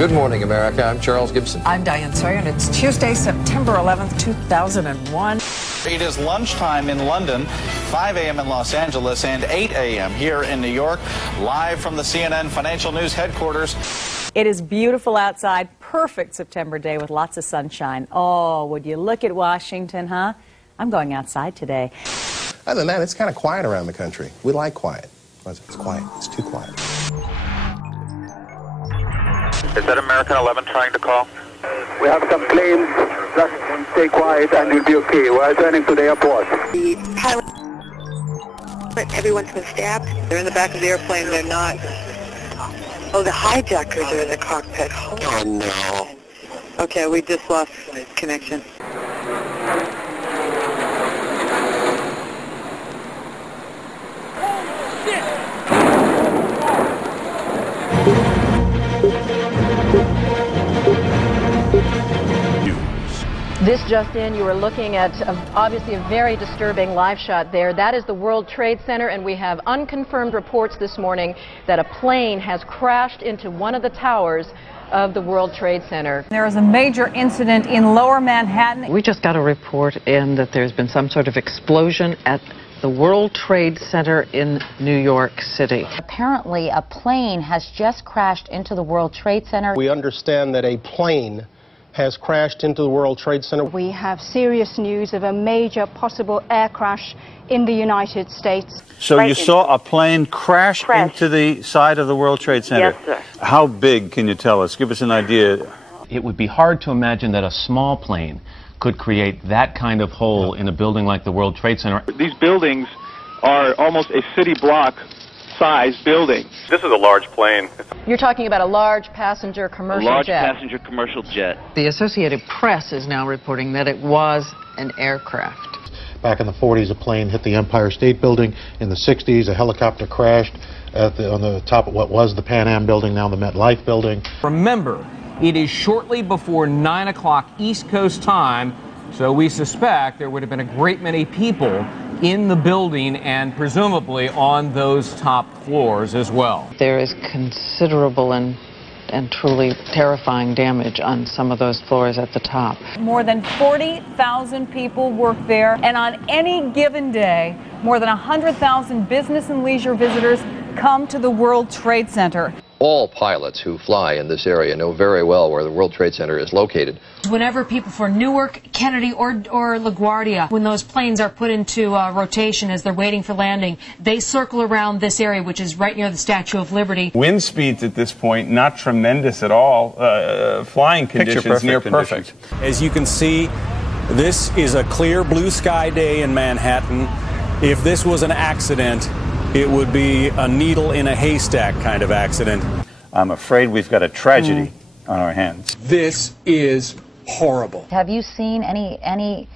Good morning, America. I'm Charles Gibson. I'm Diane Sawyer, and it's Tuesday, September 11th, 2001. It is lunchtime in London, 5 a.m. in Los Angeles, and 8 a.m. here in New York, live from the CNN Financial News headquarters. It is beautiful outside, perfect September day with lots of sunshine. Oh, would you look at Washington, huh? I'm going outside today. Other than that, it's kind of quiet around the country. We like quiet. It's quiet. It's too quiet. Is that American 11 trying to call? We have some planes. Just stay quiet and you'll be okay. We're turning to the airport. The pilot, everyone's been stabbed. They're in the back of the airplane. They're not. Oh, the hijackers are in the cockpit. Oh, no. Okay, we just lost connection. This just in, you are looking at obviously a very disturbing live shot there. That is the World Trade Center, and we have unconfirmed reports this morning that a plane has crashed into one of the towers of the World Trade Center. There is a major incident in Lower Manhattan. We just got a report in that there's been some sort of explosion at the World Trade Center in New York City. Apparently, a plane has just crashed into the World Trade Center. We understand that a plane has crashed into the World Trade Center. We have serious news of a major possible air crash in the United States. So you saw a plane crash into the side of the World Trade Center? Yes, sir. How big, can you tell us? Give us an idea. It would be hard to imagine that a small plane could create that kind of hole in a building like the World Trade Center. These buildings are almost a city block size building. This is a large plane. You're talking about a large passenger commercial jet. A large passenger commercial jet. The Associated Press is now reporting that it was an aircraft. Back in the 40s, a plane hit the Empire State Building. In the 60s, a helicopter crashed on the top of what was the Pan Am building, now the MetLife building. Remember, it is shortly before 9 o'clock East Coast time, so we suspect there would have been a great many people in the building and presumably on those top floors as well. There is considerable and truly terrifying damage on some of those floors at the top. More than 40,000 people work there, and on any given day, more than 100,000 business and leisure visitors come to the World Trade Center. All pilots who fly in this area know very well where the World Trade Center is located. Whenever people for Newark, Kennedy, or LaGuardia, when those planes are put into rotation as they're waiting for landing, they circle around this area, which is right near the Statue of Liberty. Wind speeds at this point, not tremendous at all. Flying conditions, near perfect. As you can see, this is a clear blue sky day in Manhattan. If this was an accident, it would be a needle in a haystack kind of accident. I'm afraid we've got a tragedy on our hands. This is horrible. Have you seen any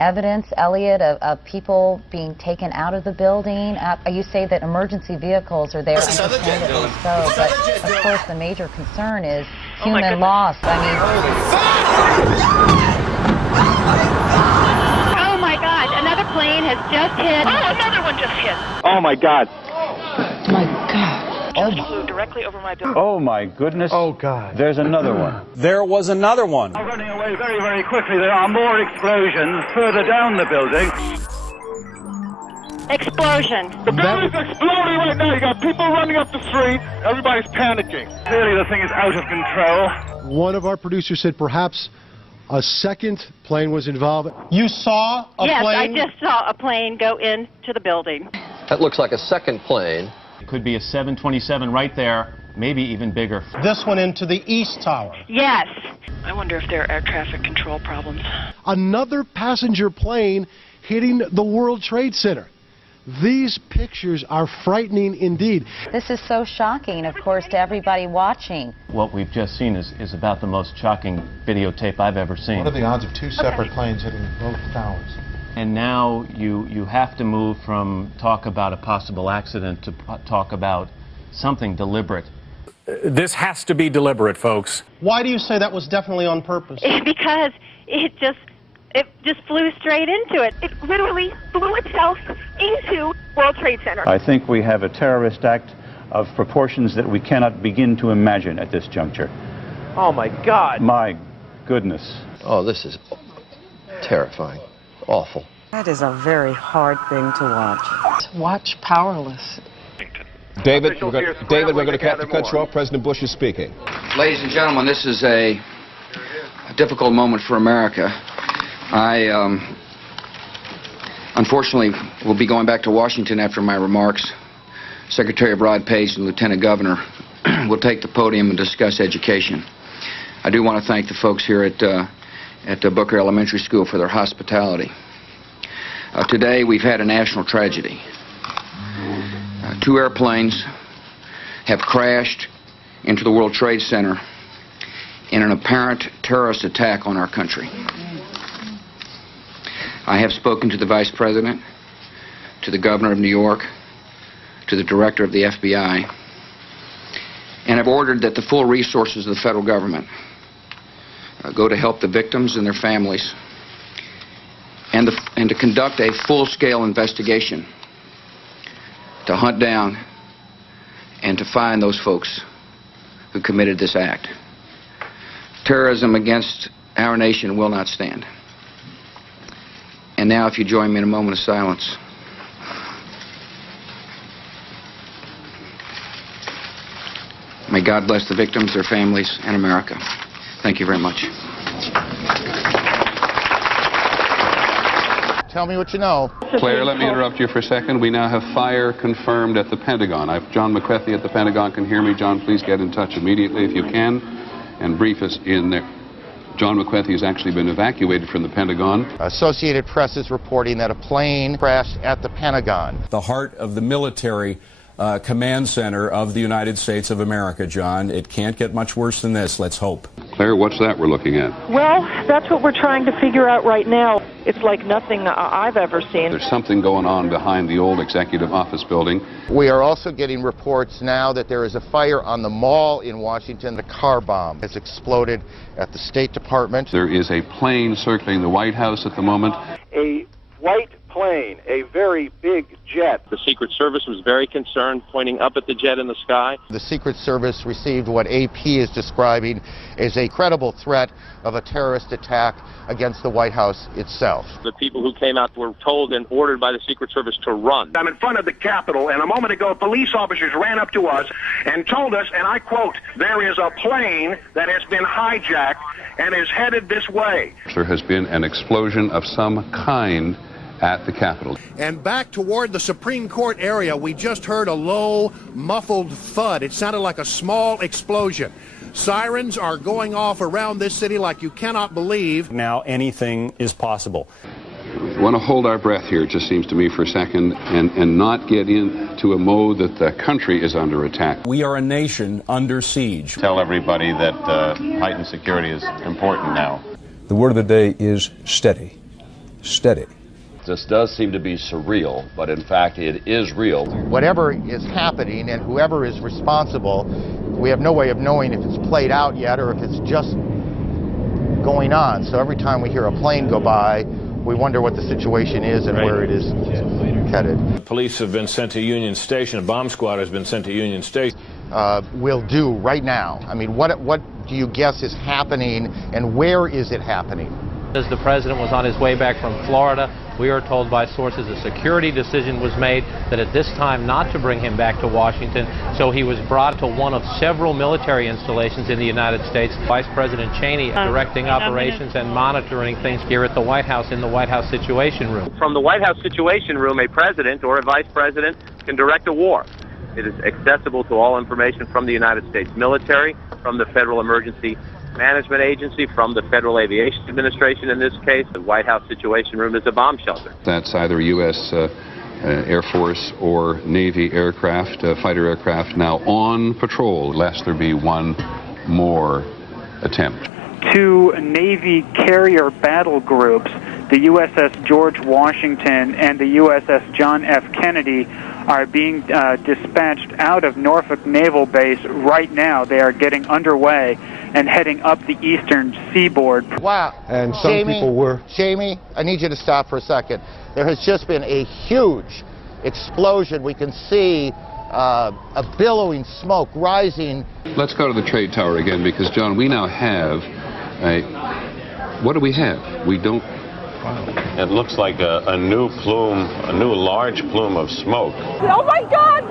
evidence, Elliot, of people being taken out of the building? You say that emergency vehicles are there. Understandably so, but of course the major concern is human loss. Oh my God, another plane has just hit. Oh, another one just hit. Oh my God. My God. Just flew directly over my building. Oh my goodness. Oh God. There's another one. There was another one. I'm running away very, very quickly. There are more explosions further down the building. Explosion. The building's exploding right now. You got people running up the street. Everybody's panicking. Clearly the thing is out of control. One of our producers said perhaps a second plane was involved. You saw a plane? Yes, I just saw a plane go into the building. That looks like a second plane. It could be a 727 right there, maybe even bigger. This one into the East Tower. Yes. I wonder if there are air traffic control problems. Another passenger plane hitting the World Trade Center. These pictures are frightening indeed. This is so shocking, of course, to everybody watching. What we've just seen is about the most shocking videotape I've ever seen. What are the odds of two separate planes hitting both towers? And now you have to move from talk about a possible accident to talk about something deliberate. This has to be deliberate, folks. Why do you say that was definitely on purpose? Because it just flew straight into it. It literally flew itself into World Trade Center. I think we have a terrorist act of proportions that we cannot begin to imagine at this juncture. Oh, my God. My goodness. Oh, this is terrifying. Awful. That is a very hard thing to watch. Watch powerless. David, we're going to have to cut you off. President Bush is speaking. Ladies and gentlemen, this is a difficult moment for America. I, unfortunately, will be going back to Washington after my remarks. Secretary Rod Pace and Lieutenant Governor will take the podium and discuss education. I do want to thank the folks here at Booker Elementary School for their hospitality. Today, we've had a national tragedy. 2 airplanes have crashed into the World Trade Center in an apparent terrorist attack on our country. I have spoken to the Vice President, to the Governor of New York, to the Director of the FBI, and have ordered that the full resources of the federal government go to help the victims and their families, and to conduct a full-scale investigation to hunt down and to find those folks who committed this act. Terrorism against our nation will not stand. And now, if you join me in a moment of silence. May God bless the victims, their families, and America. Thank you very much. Tell me what you know. Claire, let me interrupt you for a second. We now have fire confirmed at the Pentagon. John McCarthy at the Pentagon can hear me. John, please get in touch immediately if you can and brief us in there. John McCarthy has actually been evacuated from the Pentagon. Associated Press is reporting that a plane crashed at the Pentagon. The heart of the military command center of the United States of America, John. It can't get much worse than this, let's hope. Claire, what's that we're looking at? Well, that's what we're trying to figure out right now. It's like nothing I've ever seen. There's something going on behind the old executive office building. We are also getting reports now that there is a fire on the mall in Washington. The car bomb has exploded at the State Department. There is a plane circling the White House at the moment. A white plane, a very big jet. The Secret Service was very concerned, pointing up at the jet in the sky. The Secret Service received what AP is describing as a credible threat of a terrorist attack against the White House itself. The people who came out were told and ordered by the Secret Service to run. I'm in front of the Capitol, and a moment ago, police officers ran up to us and told us, and I quote, "There is a plane that has been hijacked and is headed this way." There has been an explosion of some kind at the Capitol. And back toward the Supreme Court area, we just heard a low, muffled thud. It sounded like a small explosion. Sirens are going off around this city like you cannot believe. Now anything is possible. We want to hold our breath here, it just seems to me, for a second, and not get into a mode that the country is under attack. We are a nation under siege. Tell everybody that heightened security is important now. The word of the day is steady. Steady. This does seem to be surreal, but in fact it is real. Whatever is happening and whoever is responsible, we have no way of knowing if it's played out yet or if it's just going on. So every time we hear a plane go by, we wonder what the situation is and where it is headed. The police have been sent to Union Station. A bomb squad has been sent to Union Station. Will do right now. I mean, what do you guess is happening and where is it happening? As the president was on his way back from Florida, we are told by sources a security decision was made that at this time not to bring him back to Washington, so he was brought to one of several military installations in the United States. Vice President Cheney directing operations and monitoring things here at the White House in the White House Situation Room. From the White House Situation Room, a president or a vice president can direct a war. It is accessible to all information from the United States military, from the Federal Emergency Management Agency, from the Federal Aviation Administration in this case. The White House Situation Room is a bomb shelter. That's either U.S. Air Force or Navy aircraft, fighter aircraft, now on patrol, lest there be one more attempt. 2 Navy carrier battle groups, the USS George Washington and the USS John F. Kennedy, are being dispatched out of Norfolk Naval Base right now. They are getting underway and heading up the eastern seaboard. Wow. And some people were... Jamie, I need you to stop for a second. There has just been a huge explosion. We can see a billowing smoke rising. Let's go to the trade tower again, because, John, we now have what do we have? We don't... It looks like a new plume, a new large plume of smoke. Oh my God!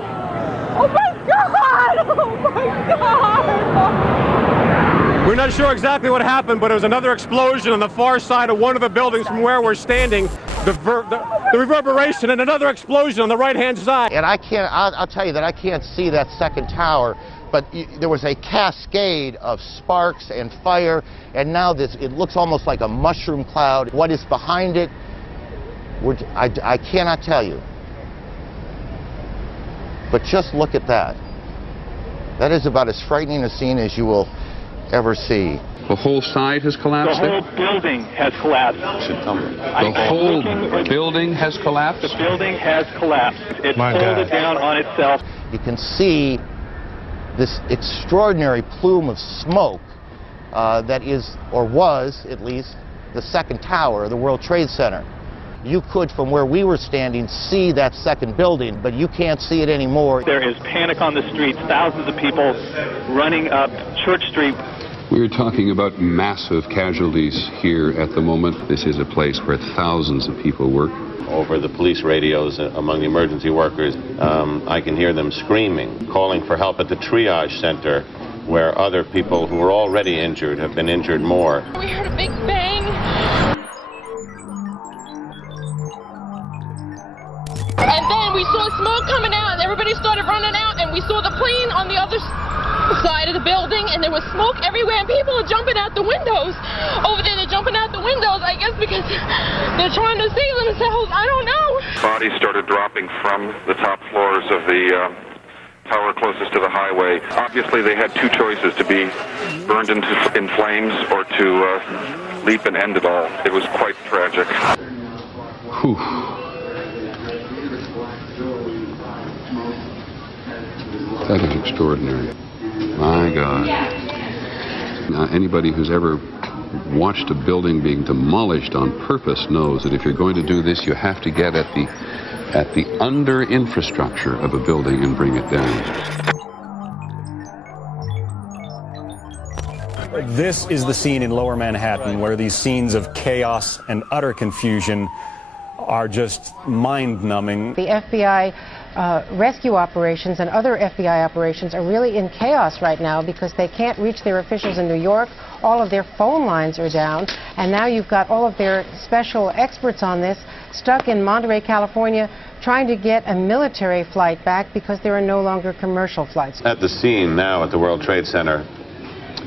Oh my God! Oh my God! We're not sure exactly what happened, but there was another explosion on the far side of one of the buildings from where we're standing. The reverberation and another explosion on the right-hand side. And I'll tell you that I can't see that second tower, but there was a cascade of sparks and fire, and now it looks almost like a mushroom cloud. What is behind it, I cannot tell you. But just look at that. That is about as frightening a scene as you will ever see. The whole side has collapsed? The whole building has collapsed. The whole building has collapsed? The building has collapsed. It folded down on itself. You can see this extraordinary plume of smoke that is, or was at least, the second tower of the World Trade Center. You could, from where we were standing, see that second building, but you can't see it anymore. There is panic on the streets, thousands of people running up Church Street. We're talking about massive casualties here at the moment. This is a place where thousands of people work. Over the police radios among the emergency workers, I can hear them screaming, calling for help at the triage center, where other people who were already injured have been injured more. We heard a big bang. And then we saw smoke coming out, and everybody started running out, and we saw the plane on the other side of the building, and there was smoke everywhere, and people are jumping out the windows. Over there, they're jumping out the windows, I guess because they're trying to save themselves. I don't know. Bodies started dropping from the top floors of the tower closest to the highway. Obviously, they had two choices: to be burned in flames or to leap and end it all. It was quite tragic. Whew. That is extraordinary. My God. Now, anybody who's ever watched a building being demolished on purpose knows that if you're going to do this, you have to get at the under infrastructure of a building and bring it down. This is the scene in Lower Manhattan where these scenes of chaos and utter confusion are just mind-numbing. The FBI rescue operations and other FBI operations are really in chaos right now because they can't reach their officials in New York. All of their phone lines are down, and now you've got all of their special experts on this stuck in Monterey, California, trying to get a military flight back because there are no longer commercial flights. At the scene now at the World Trade Center,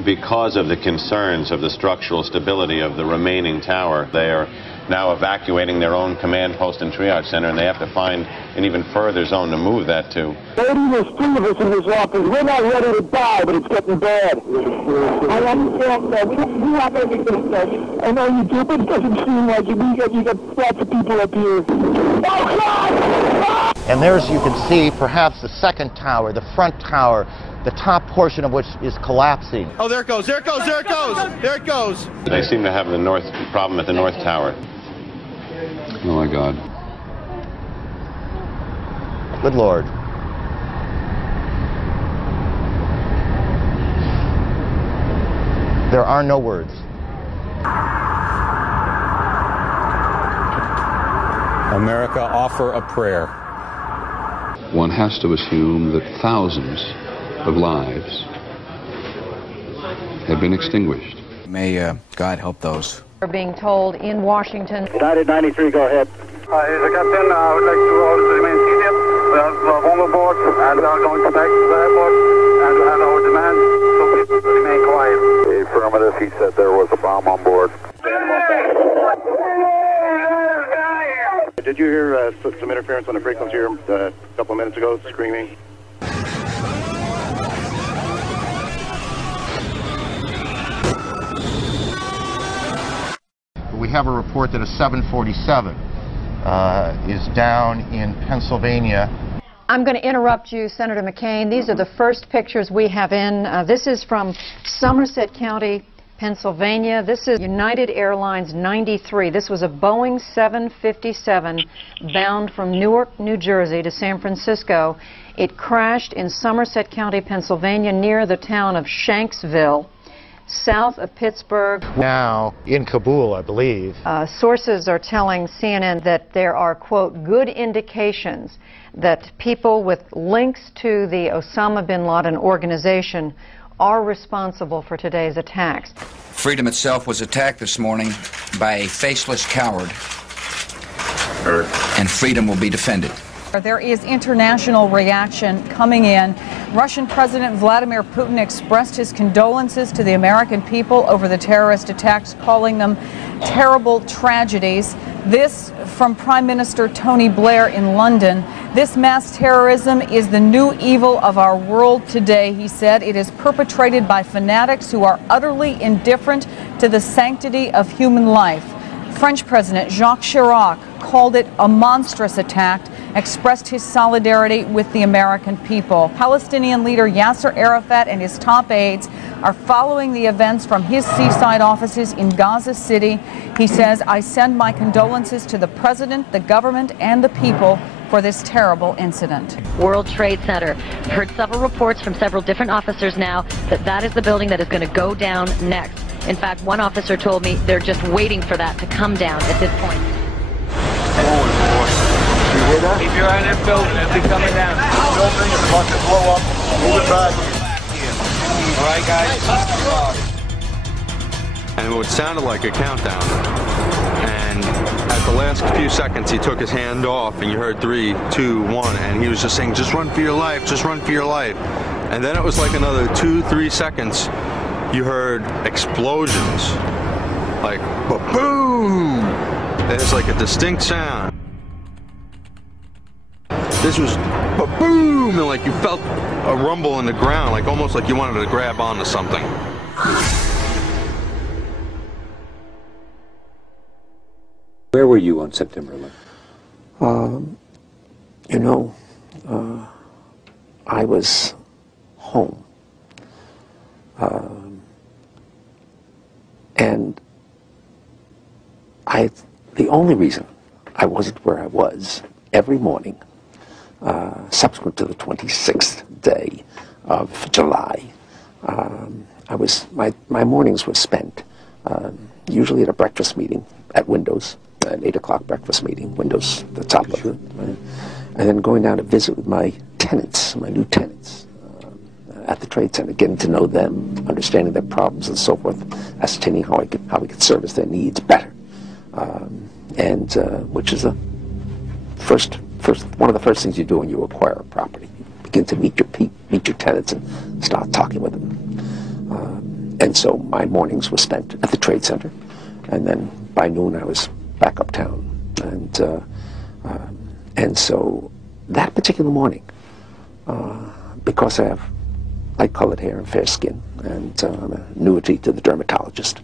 because of the concerns of the structural stability of the remaining tower, they are now evacuating their own command post and triage center, and they have to find an even further zone to move that to. Maybe there's three of us in this office. We're not ready to die, but it's getting bad. I understand that. We have everything, sir. I know you do, but it doesn't seem like it. You got lots of people up here. Oh, God! And there's, you can see, perhaps the second tower, the front tower, the top portion of which is collapsing. Oh, there it goes, there it goes, there it goes, there it goes. They seem to have the problem at the north tower. Oh, my God. Good Lord. There are no words. America, offer a prayer. One has to assume that thousands of lives have been extinguished. May God help those. We're being told in Washington. United 93, go ahead. Here's the captain. I would like to order to remain seated. We have bomb aboard, and we are going to back to the airport, and we have our demand, so please remain quiet. Affirmative, he said there was a bomb on board. Did you hear some interference on the frequency here a couple of minutes ago, screaming? We have a report that a 747 is down in Pennsylvania. I'm going to interrupt you, Senator McCain. These are the first pictures we have in. This is from Somerset County, Pennsylvania. This is United Airlines 93. This was a Boeing 757 bound from Newark, New Jersey to San Francisco. It crashed in Somerset County, Pennsylvania, near the town of Shanksville, south of Pittsburgh. Now in Kabul, I believe. Sources are telling CNN that there are, quote, good indications that people with links to the Osama bin Laden organization are responsible for today's attacks. Freedom itself was attacked this morning by a faceless coward, and freedom will be defended. There is international reaction coming in. Russian President Vladimir Putin expressed his condolences to the American people over the terrorist attacks, calling them terrible tragedies. This from Prime Minister Tony Blair in London. This mass terrorism is the new evil of our world today, he said. It is perpetrated by fanatics who are utterly indifferent to the sanctity of human life. French President Jacques Chirac called it a monstrous attack, expressed his solidarity with the American people. Palestinian leader Yasser Arafat and his top aides are following the events from his seaside offices in Gaza City. He says, I send my condolences to the president, the government, and the people for this terrible incident. World Trade Center. Heard several reports from several different officers now that that is the building that is going to go down next. In fact, one officer told me they're just waiting for that to come down at this point. Keep your eye on that building. It'll be coming down. Building is about to blow up. Move it back. All right, guys. And it sounded like a countdown. And at the last few seconds, he took his hand off, and you heard 3, 2, 1, and he was just saying, "Just run for your life. Just run for your life." And then it was like another 2, 3 seconds. You heard explosions, like ba-boom. There's like a distinct sound. This was ba-boom, and like you felt a rumble in the ground, like almost like you wanted to grab onto something. Where were you on September 11th? I was home. And the only reason I wasn't where I was every morning subsequent to the 26th day of July, my mornings were spent usually at a breakfast meeting at Windows, an 8 o'clock breakfast meeting, Windows, the top of it, and then going down to visit with my tenants, my new tenants, at the Trade Center, getting to know them, understanding their problems and so forth, ascertaining how we could service their needs better, which is one of the first things you do when you acquire a property. You begin to meet your tenants and start talking with them. And so my mornings were spent at the Trade Center, and then by noon I was back uptown. And so that particular morning, because I have light-colored hair and fair skin, and I'm an annuity to the dermatologist,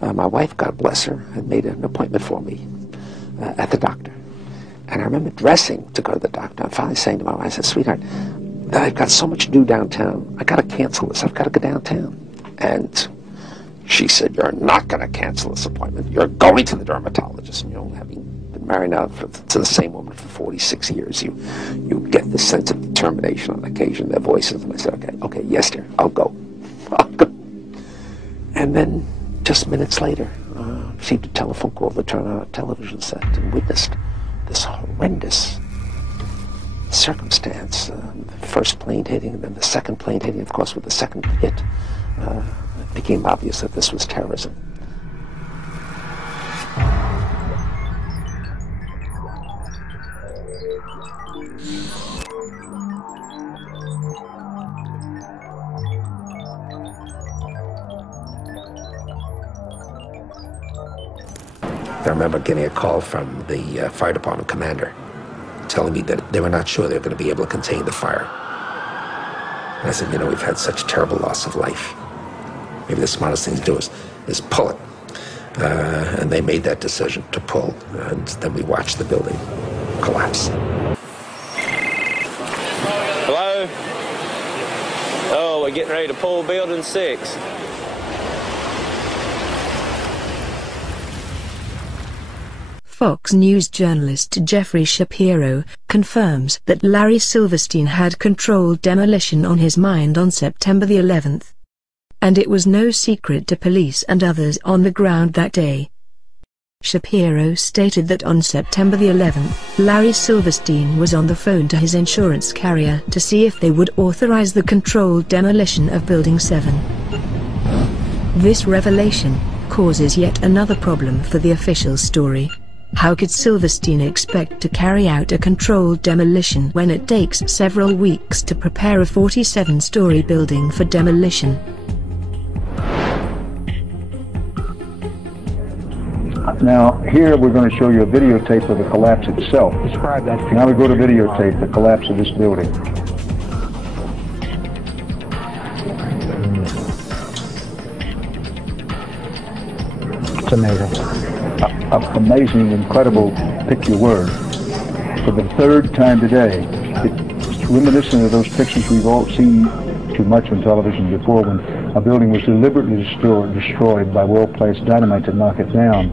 my wife, God bless her, had made an appointment for me at the doctor. And I remember dressing to go to the doctor. I'm finally saying to my wife, I said, "Sweetheart, I've got so much to do downtown. I got to cancel this. I've got to go downtown." And she said, "You're not going to cancel this appointment. You're going to the dermatologist." And, having been married now to the same woman for 46 years, you get this sense of determination on occasion, their voices. And I said, okay, yes, dear, I'll go. And then just minutes later, received a telephone call to turn on a television set and witnessed this horrendous circumstance. The first plane hitting, and then the second plane hitting. Of course, with the second hit, it became obvious that this was terrorism. I remember getting a call from the fire department commander telling me that they were not sure they were going to be able to contain the fire. And I said, we've had such terrible loss of life. Maybe the smartest thing to do is pull it. And they made that decision to pull, and then we watched the building collapse. Hello? Oh, we're getting ready to pull building 6. Fox News journalist Jeffrey Shapiro confirms that Larry Silverstein had controlled demolition on his mind on September the 11th. And it was no secret to police and others on the ground that day. Shapiro stated that on September the 11th, Larry Silverstein was on the phone to his insurance carrier to see if they would authorize the controlled demolition of Building 7. This revelation causes yet another problem for the official story. How could Silverstein expect to carry out a controlled demolition when it takes several weeks to prepare a 47-story building for demolition? Now, here we're going to show you a videotape of the collapse itself. Describe that. Now we go to videotape, the collapse of this building. It's amazing. Amazing, incredible, pick your word. For the third time today, it's reminiscent of those pictures we've all seen too much on television before, when a building was deliberately destroyed by well-placed dynamite to knock it down.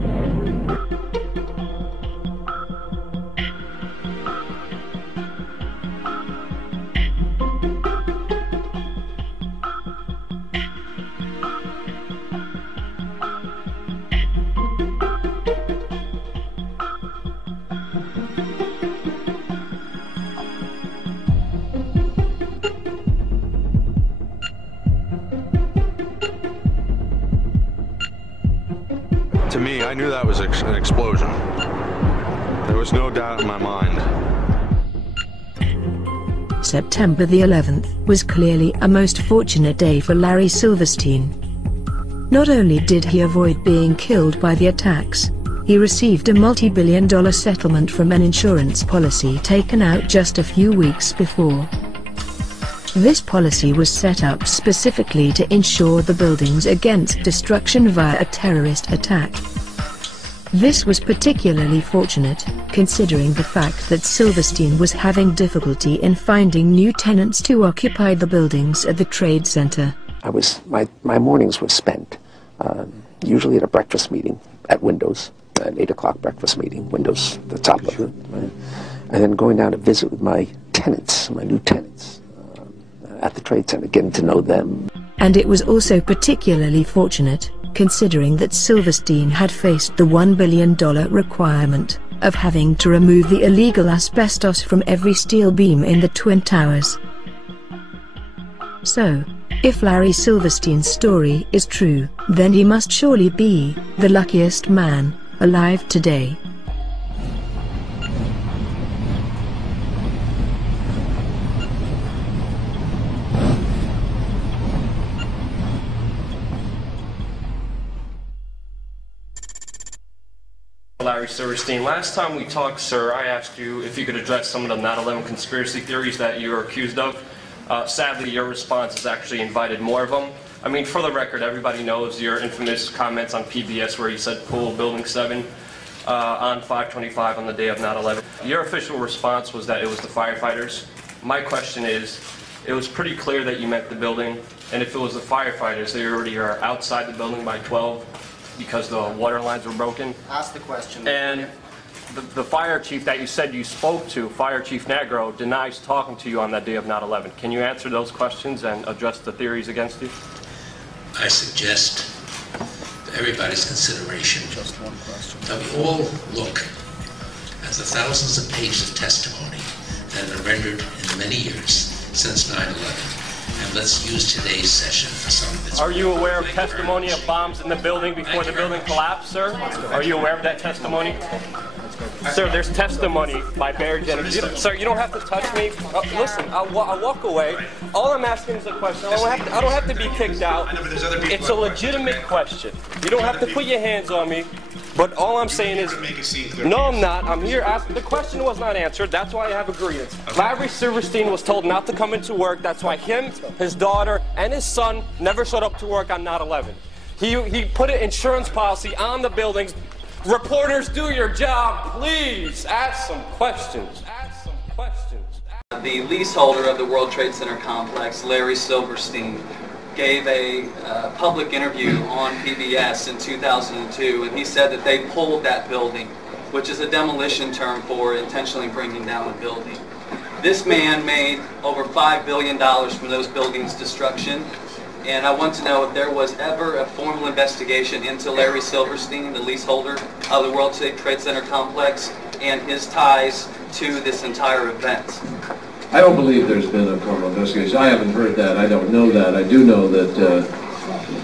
To me, I knew that was an explosion. There was no doubt in my mind. September the 11th was clearly a most fortunate day for Larry Silverstein. Not only did he avoid being killed by the attacks, he received a multi-billion-dollar settlement from an insurance policy taken out just a few weeks before. This policy was set up specifically to insure the buildings against destruction via a terrorist attack. This was particularly fortunate, considering the fact that Silverstein was having difficulty in finding new tenants to occupy the buildings at the Trade Center. My mornings were spent, usually at a breakfast meeting at Windows, an 8 o'clock breakfast meeting, Windows, the top of it, right? And then going down to visit with my tenants, my new tenants, at the Trade Center, getting to know them. And it was also particularly fortunate, considering that Silverstein had faced the $1 billion requirement of having to remove the illegal asbestos from every steel beam in the Twin Towers. So, if Larry Silverstein's story is true, then he must surely be the luckiest man alive today. Larry Silverstein, last time we talked, sir, I asked you if you could address some of the 9/11 conspiracy theories that you are accused of. Sadly, your response has actually invited more of them. I mean, for the record, everybody knows your infamous comments on PBS where you said pull Building 7 on 5/25 on the day of 9/11. Your official response was that it was the firefighters. My question is, it was pretty clear that you meant the building, and if it was the firefighters, they already are outside the building by 12. Because the water lines were broken. Ask the question. And the fire chief that you said you spoke to, Fire Chief Negro, denies talking to you on that day of 9/11. Can you answer those questions and address the theories against you? I suggest to everybody's consideration that we all look at the thousands of pages of testimony that have been rendered in the many years since 9/11. And let's use today's session for some of this. Are you aware of testimony of bombs in the building before the building collapsed, sir? Are you aware of that testimony? Sir, there's testimony by Mayor Jennings. Sir, you don't have to touch me. Listen, I'll walk away. All I'm asking is a question. I don't have to be kicked out. It's a legitimate question. You don't have to put your hands on me. But all I'm saying is, no, I'm not. I'm here asking. The question was not answered. That's why I have a grievance. Larry Silverstein was told not to come into work. That's why him, his daughter, and his son never showed up to work on 9/11. He put an insurance policy on the buildings. Reporters, do your job, please. Ask some questions. Ask some questions. The leaseholder of the World Trade Center complex, Larry Silverstein, gave a public interview on PBS in 2002, and he said that they pulled that building which is a demolition term for intentionally bringing down a building. This man made over $5 billion from those buildings' destruction, and I want to know if there was ever a formal investigation into Larry Silverstein, the leaseholder of the World Trade Center complex, and his ties to this entire event. I don't believe there's been a formal investigation. I haven't heard that. I don't know that. I do know that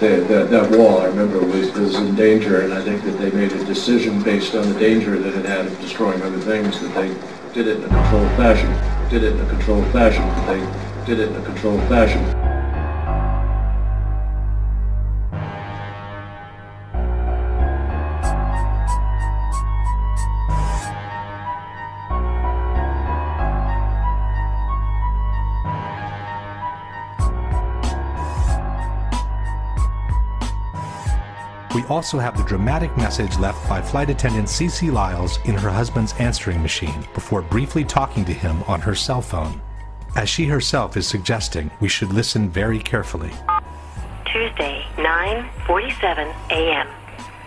that wall, I remember, was in danger, and I think that they made a decision based on the danger that it had of destroying other things, that they did it in a controlled fashion. Did it in a controlled fashion. They did it in a controlled fashion. We also have the dramatic message left by flight attendant Cece Lyles in her husband's answering machine before briefly talking to him on her cell phone. As she herself is suggesting, we should listen very carefully. Tuesday, 9:47 a.m.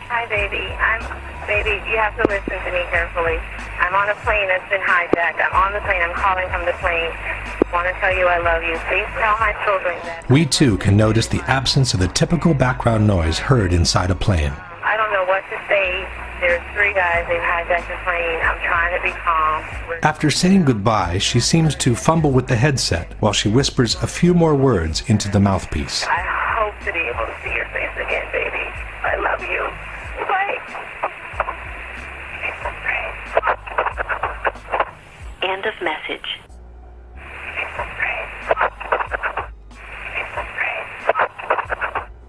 Hi, baby. Baby, you have to listen to me carefully. I'm on a plane that's been hijacked. I'm on the plane. I'm calling from the plane. I want to tell you I love you. Please tell my children that. We too can notice the absence of the typical background noise heard inside a plane. I don't know what to say. There's 3 guys. They've hijacked the plane. I'm trying to be calm. After saying goodbye, she seems to fumble with the headset while she whispers a few more words into the mouthpiece. I hope to be able to see your face again, baby. I love you. Bye. End of message.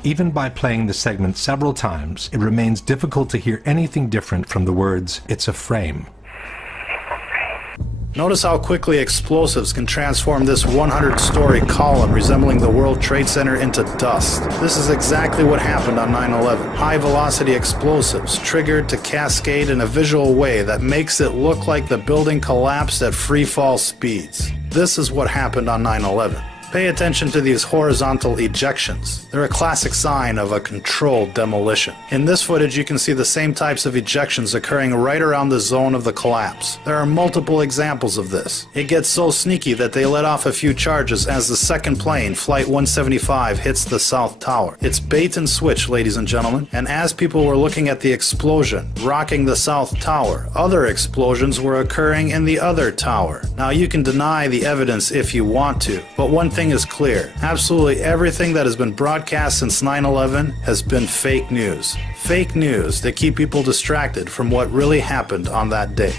Even by playing the segment several times, it remains difficult to hear anything different from the words, "It's a frame." Notice how quickly explosives can transform this 100-story column resembling the World Trade Center into dust. This is exactly what happened on 9/11. High-velocity explosives triggered to cascade in a visual way that makes it look like the building collapsed at free-fall speeds. This is what happened on 9/11. Pay attention to these horizontal ejections. They're a classic sign of a controlled demolition. In this footage, you can see the same types of ejections occurring right around the zone of the collapse. There are multiple examples of this. It gets so sneaky that they let off a few charges as the second plane, Flight 175, hits the South Tower. It's bait and switch, ladies and gentlemen. And as people were looking at the explosion, rocking the South Tower, other explosions were occurring in the other tower. Now, you can deny the evidence if you want to, but one thing is clear. Absolutely everything that has been broadcast since 9/11 has been fake news. Fake news that keep people distracted from what really happened on that day.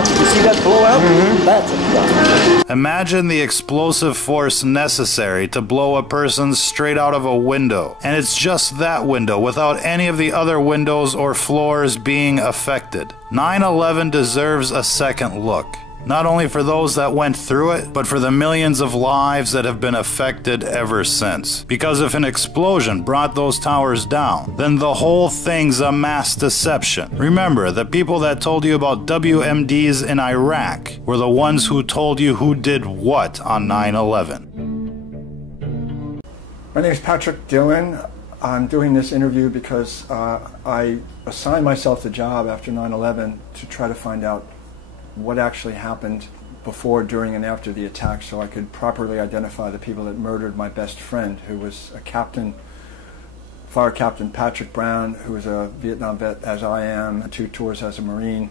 You see that blowout? That's a gun. Imagine the explosive force necessary to blow a person straight out of a window. And it's just that window without any of the other windows or floors being affected. 9/11 deserves a second look. Not only for those that went through it, but for the millions of lives that have been affected ever since. Because if an explosion brought those towers down, then the whole thing's a mass deception. Remember, the people that told you about WMDs in Iraq were the ones who told you who did what on 9/11. My name is Patrick Dillon. I'm doing this interview because I assigned myself the job after 9/11 to try to find out what actually happened before, during, and after the attack so I could properly identify the people that murdered my best friend, who was a captain, Fire Captain Patrick Brown, who was a Vietnam vet as I am, 2 tours as a Marine.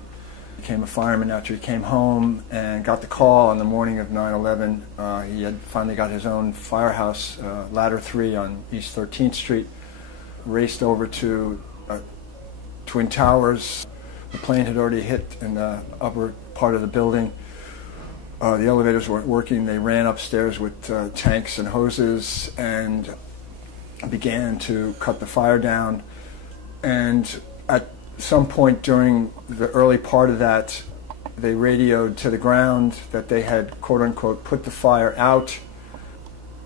Became a fireman after he came home and got the call on the morning of 9/11. He had finally got his own firehouse, Ladder 3 on East 13th Street, raced over to Twin Towers. The plane had already hit in the upper part of the building. The elevators weren't working. They ran upstairs with tanks and hoses and began to cut the fire down. And at some point during the early part of that, they radioed to the ground that they had, quote-unquote, put the fire out,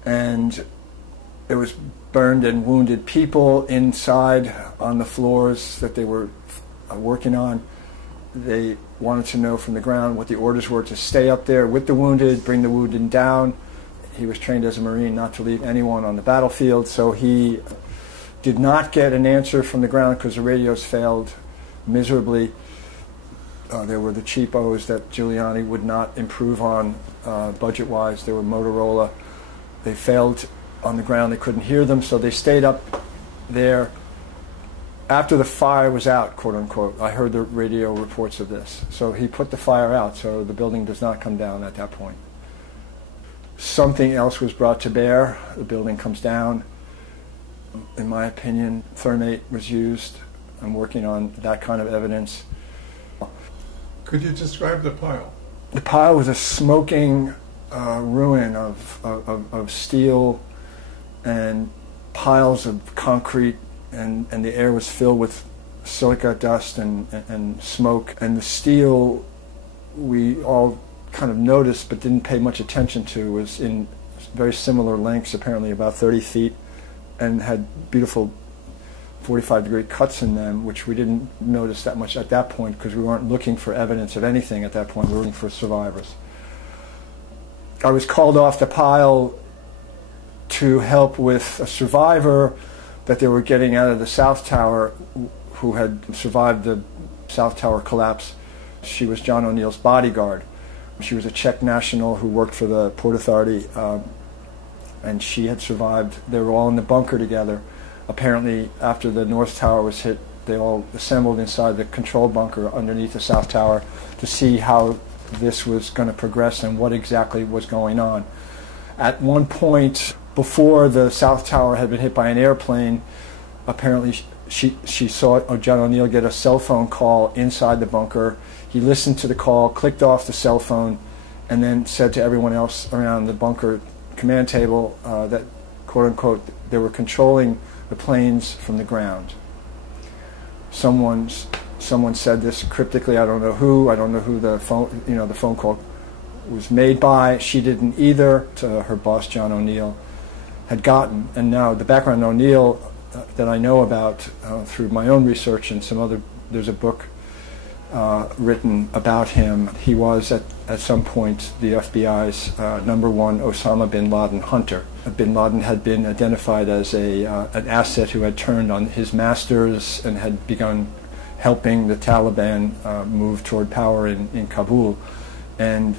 and it was burned and wounded people inside on the floors that they were working on. They wanted to know from the ground what the orders were to stay up there with the wounded, bring the wounded down. He was trained as a Marine not to leave anyone on the battlefield, so he did not get an answer from the ground because the radios failed miserably. There were the cheapos that Giuliani would not improve on budget-wise. There were Motorola. They failed on the ground. They couldn't hear them, so they stayed up there. After the fire was out, quote unquote, I heard the radio reports of this. So he put the fire out, so the building does not come down at that point. Something else was brought to bear. The building comes down. In my opinion, thermate was used. I'm working on that kind of evidence. Could you describe the pile? The pile was a smoking ruin of steel and piles of concrete, and the air was filled with silica dust and smoke. And the steel, we all kind of noticed but didn't pay much attention to, was in very similar lengths, apparently about 30 feet, and had beautiful 45-degree cuts in them, which we didn't notice that much at that point because we weren't looking for evidence of anything at that point. We were looking for survivors. I was called off the pile to help with a survivor that they were getting out of the South Tower who had survived the South Tower collapse. She was John O'Neill's bodyguard. She was a Czech national who worked for the Port Authority, and she had survived. They were all in the bunker together. Apparently, after the North Tower was hit, they all assembled inside the control bunker underneath the South Tower to see how this was going to progress and what exactly was going on. At one point, before the South Tower had been hit by an airplane, apparently she saw John O'Neill get a cell phone call inside the bunker. He listened to the call, clicked off the cell phone, and then said to everyone else around the bunker command table that, quote-unquote, they were controlling the planes from the ground. Someone said this cryptically. I don't know who the phone call was made by. She didn't either. Her boss, John O'Neill, had gotten. And now the background on O'Neill that I know about through my own research and some other, there's a book written about him. He was at some point the FBI's #1 Osama bin Laden hunter. Bin Laden had been identified as an asset who had turned on his masters and had begun helping the Taliban move toward power in Kabul. And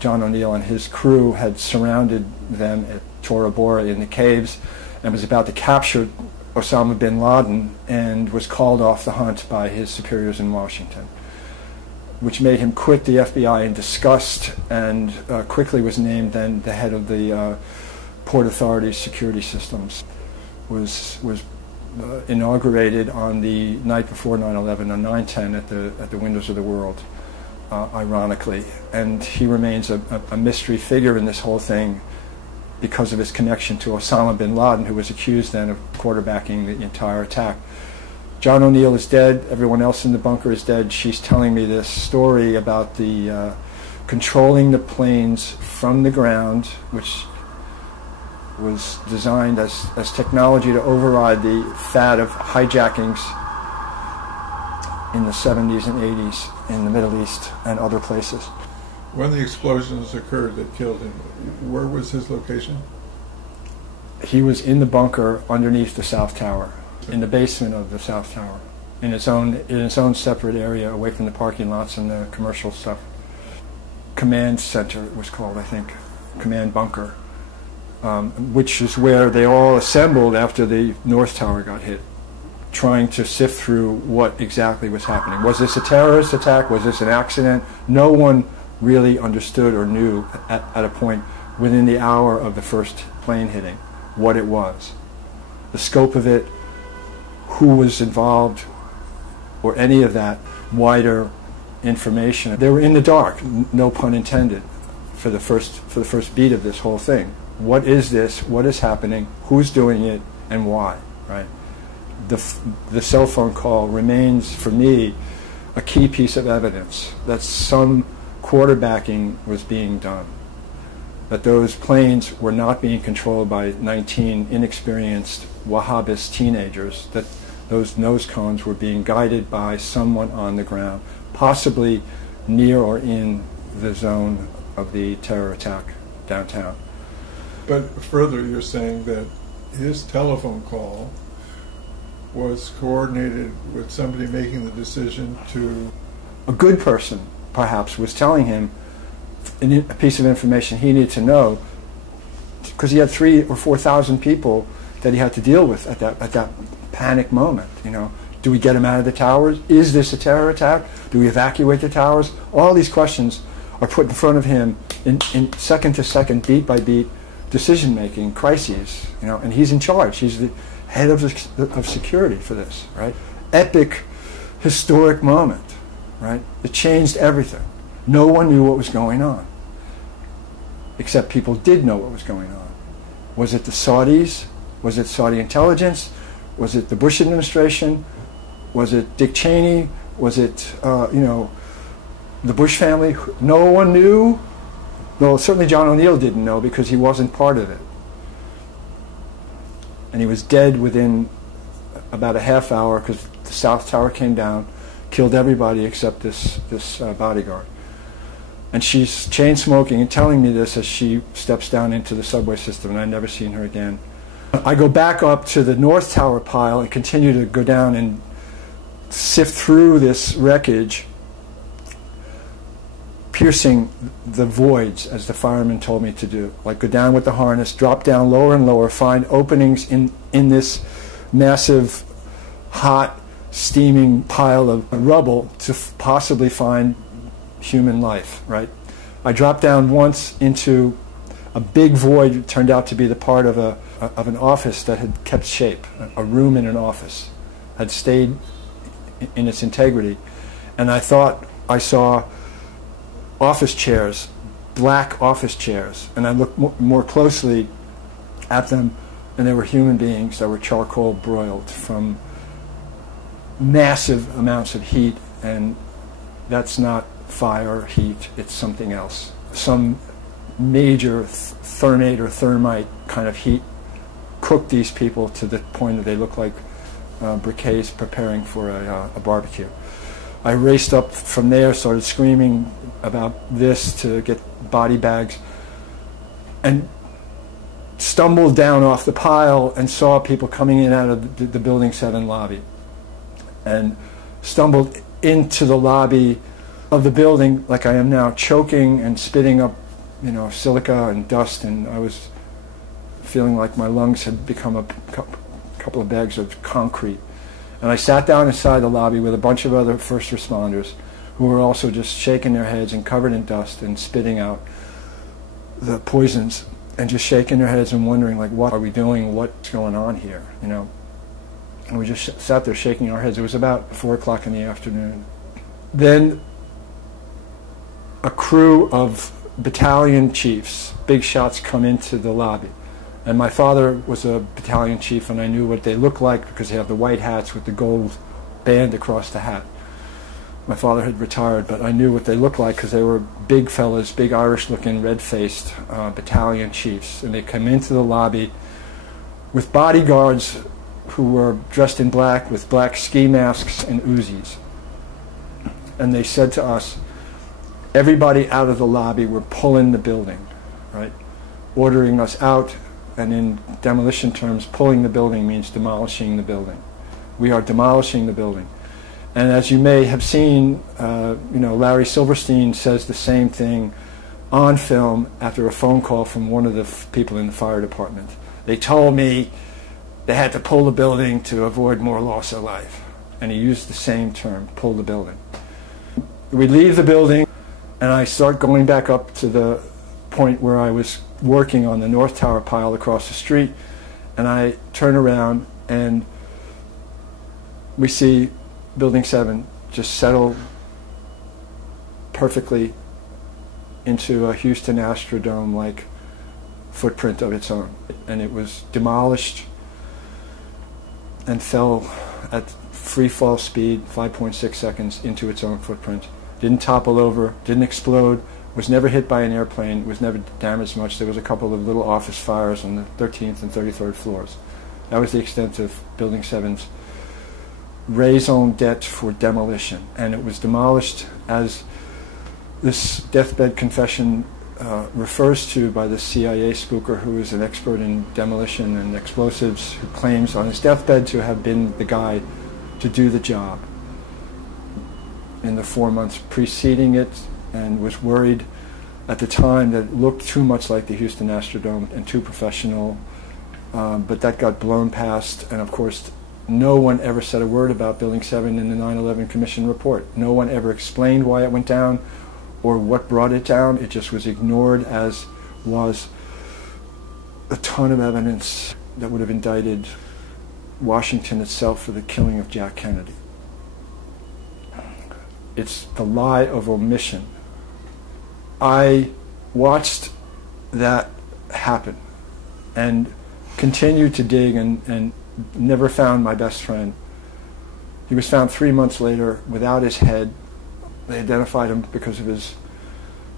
John O'Neill and his crew had surrounded them at Tora Bora in the caves and was about to capture Osama bin Laden and was called off the hunt by his superiors in Washington, which made him quit the FBI in disgust and quickly was named then the head of the Port Authority's security systems. Was inaugurated on the night before 9/11 on 9/10 at the Windows of the World, ironically. And he remains a mystery figure in this whole thing because of his connection to Osama bin Laden, who was accused then of quarterbacking the entire attack. John O'Neill is dead. Everyone else in the bunker is dead. She's telling me this story about the controlling the planes from the ground, which was designed as technology to override the fad of hijackings in the 70s and 80s in the Middle East and other places. When the explosions occurred that killed him, where was his location? He was in the bunker underneath the South Tower, in the basement of the South Tower, in its own separate area away from the parking lots and the commercial stuff. Command Center it was called, I think, Command Bunker, which is where they all assembled after the North Tower got hit, trying to sift through what exactly was happening. Was this a terrorist attack? Was this an accident? No one really understood or knew at a point within the hour of the first plane hitting what it was, the scope of it, who was involved, or any of that wider information. They were in the dark, no pun intended, for the first beat of this whole thing. What is this? What is happening? Who's doing it? And why? Right? The cell phone call remains for me a key piece of evidence that some quarterbacking was being done, that those planes were not being controlled by 19 inexperienced Wahhabist teenagers, that those nose cones were being guided by someone on the ground, possibly near or in the zone of the terror attack downtown. But further, you're saying that his telephone call was coordinated with somebody making the decision to... A good person, perhaps, was telling him a piece of information he needed to know, because he had 3,000 or 4,000 people that he had to deal with at that panic moment. You know, do we get him out of the towers? Is this a terror attack? Do we evacuate the towers? All these questions are put in front of him in second to second, beat by beat decision-making crises. You know, and he's in charge. He's the head of security for this, right? Epic, historic moment, right? It changed everything. No one knew what was going on, except people did know what was going on. Was it the Saudis? Was it Saudi intelligence? Was it the Bush administration? Was it Dick Cheney? Was it, you know, the Bush family? No one knew. No, certainly John O'Neill didn't know because he wasn't part of it. And he was dead within about a half hour because the South Tower came down, killed everybody except this bodyguard. And she's chain smoking and telling me this as she steps down into the subway system, and I've never seen her again. I go back up to the North Tower pile and continue to go down and sift through this wreckage, piercing the voids, as the firemen told me to do. Like, go down with the harness, drop down lower and lower, find openings in this massive, hot, steaming pile of rubble to possibly find human life, right? I dropped down once into a big void. It turned out to be the part of an office that had kept shape. A room in an office had stayed in its integrity. And I thought I saw office chairs, black office chairs. And I looked more closely at them, and they were human beings that were charcoal broiled from massive amounts of heat. And that's not fire, heat, it's something else. Some major thermate or thermite kind of heat cooked these people to the point that they look like briquets preparing for a barbecue. I raced up from there, started screaming about this to get body bags, and stumbled down off the pile and saw people coming in out of the Building 7 lobby, and stumbled into the lobby of the building like I am now, choking and spitting up, you know, silica and dust, and I was feeling like my lungs had become a couple of bags of concrete. And I sat down inside the lobby with a bunch of other first responders who were also just shaking their heads and covered in dust and spitting out the poisons and just shaking their heads and wondering, like, what are we doing? What's going on here? You know? And we just sat there shaking our heads. It was about 4 o'clock in the afternoon. Then a crew of battalion chiefs, big shots, come into the lobby. And my father was a battalion chief, and I knew what they looked like because they have the white hats with the gold band across the hat. My father had retired, but I knew what they looked like because they were big fellas, big Irish-looking, red-faced battalion chiefs. And they come into the lobby with bodyguards who were dressed in black with black ski masks and Uzis. And they said to us, everybody out of the lobby, we're pulling the building, right? Ordering us out, and in demolition terms, pulling the building means demolishing the building. We are demolishing the building. And as you may have seen, you know, Larry Silverstein says the same thing on film after a phone call from one of the people in the fire department. They told me they had to pull the building to avoid more loss of life. And he used the same term, pull the building. We leave the building, and I start going back up to the point where I was working on the North Tower pile across the street, and I turn around and we see Building 7 just settle perfectly into a Houston Astrodome-like footprint of its own. And it was demolished and fell at free fall speed, 5.6 seconds, into its own footprint. Didn't topple over, didn't explode, was never hit by an airplane, was never damaged much. There was a couple of little office fires on the 13th and 33rd floors. That was the extent of Building 7's raison d'etre for demolition. And it was demolished, as this deathbed confession refers to by the CIA spooker who is an expert in demolition and explosives, who claims on his deathbed to have been the guy to do the job in the 4 months preceding it, and was worried at the time that it looked too much like the Houston Astrodome and too professional, but that got blown past, and of course no one ever said a word about Building 7 in the 9/11 Commission report. No one ever explained why it went down or what brought it down. It just was ignored, as was a ton of evidence that would have indicted Washington itself for the killing of Jack Kennedy. It's the lie of omission. I watched that happen and continued to dig and never found my best friend. He was found 3 months later without his head. They identified him because of his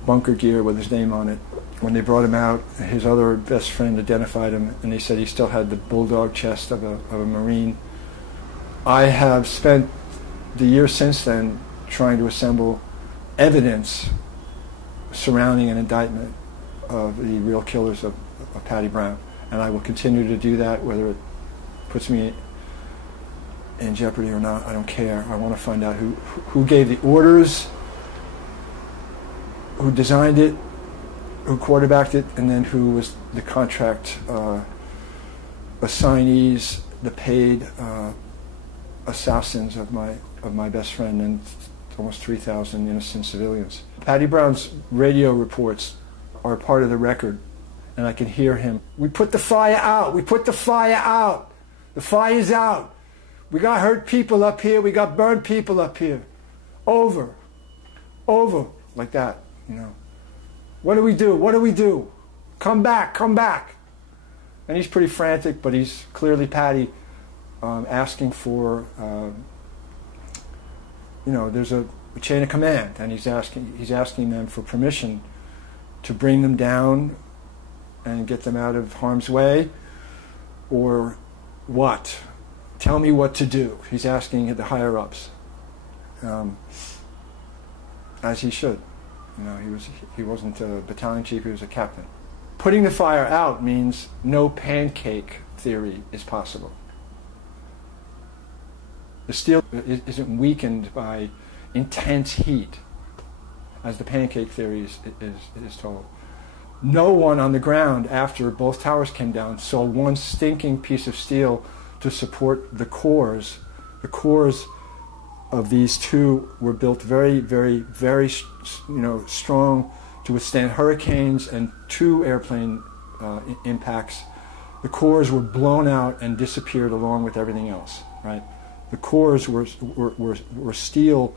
bunker gear with his name on it. When they brought him out, his other best friend identified him, and they said he still had the bulldog chest of a Marine. I have spent the years since then trying to assemble evidence surrounding an indictment of the real killers of Patty Brown, and I will continue to do that, whether it puts me in jeopardy or not. I don't care. I want to find out who gave the orders, who designed it, who quarterbacked it, and then who was the contract assignees, the paid assassins of my best friend and almost 3,000 innocent civilians. Patty Brown's radio reports are part of the record, and I can hear him. We put the fire out. We put the fire out. The fire's out. We got hurt people up here. We got burned people up here. Over. Over. Like that, you know. What do we do? What do we do? Come back. Come back. And he's pretty frantic, but he's clearly Patty asking for, you know, there's a chain of command, and he's asking them for permission to bring them down and get them out of harm's way, or what? Tell me what to do. He's asking the higher-ups, as he should. You know, he wasn't a battalion chief, he was a captain. Putting the fire out means no pancake theory is possible. The steel isn't weakened by intense heat, as the pancake theory is told. No one on the ground after both towers came down saw one stinking piece of steel to support the cores. The cores of these two were built very, very, very, strong to withstand hurricanes and 2 airplane impacts. The cores were blown out and disappeared along with everything else. Right? The cores were steel,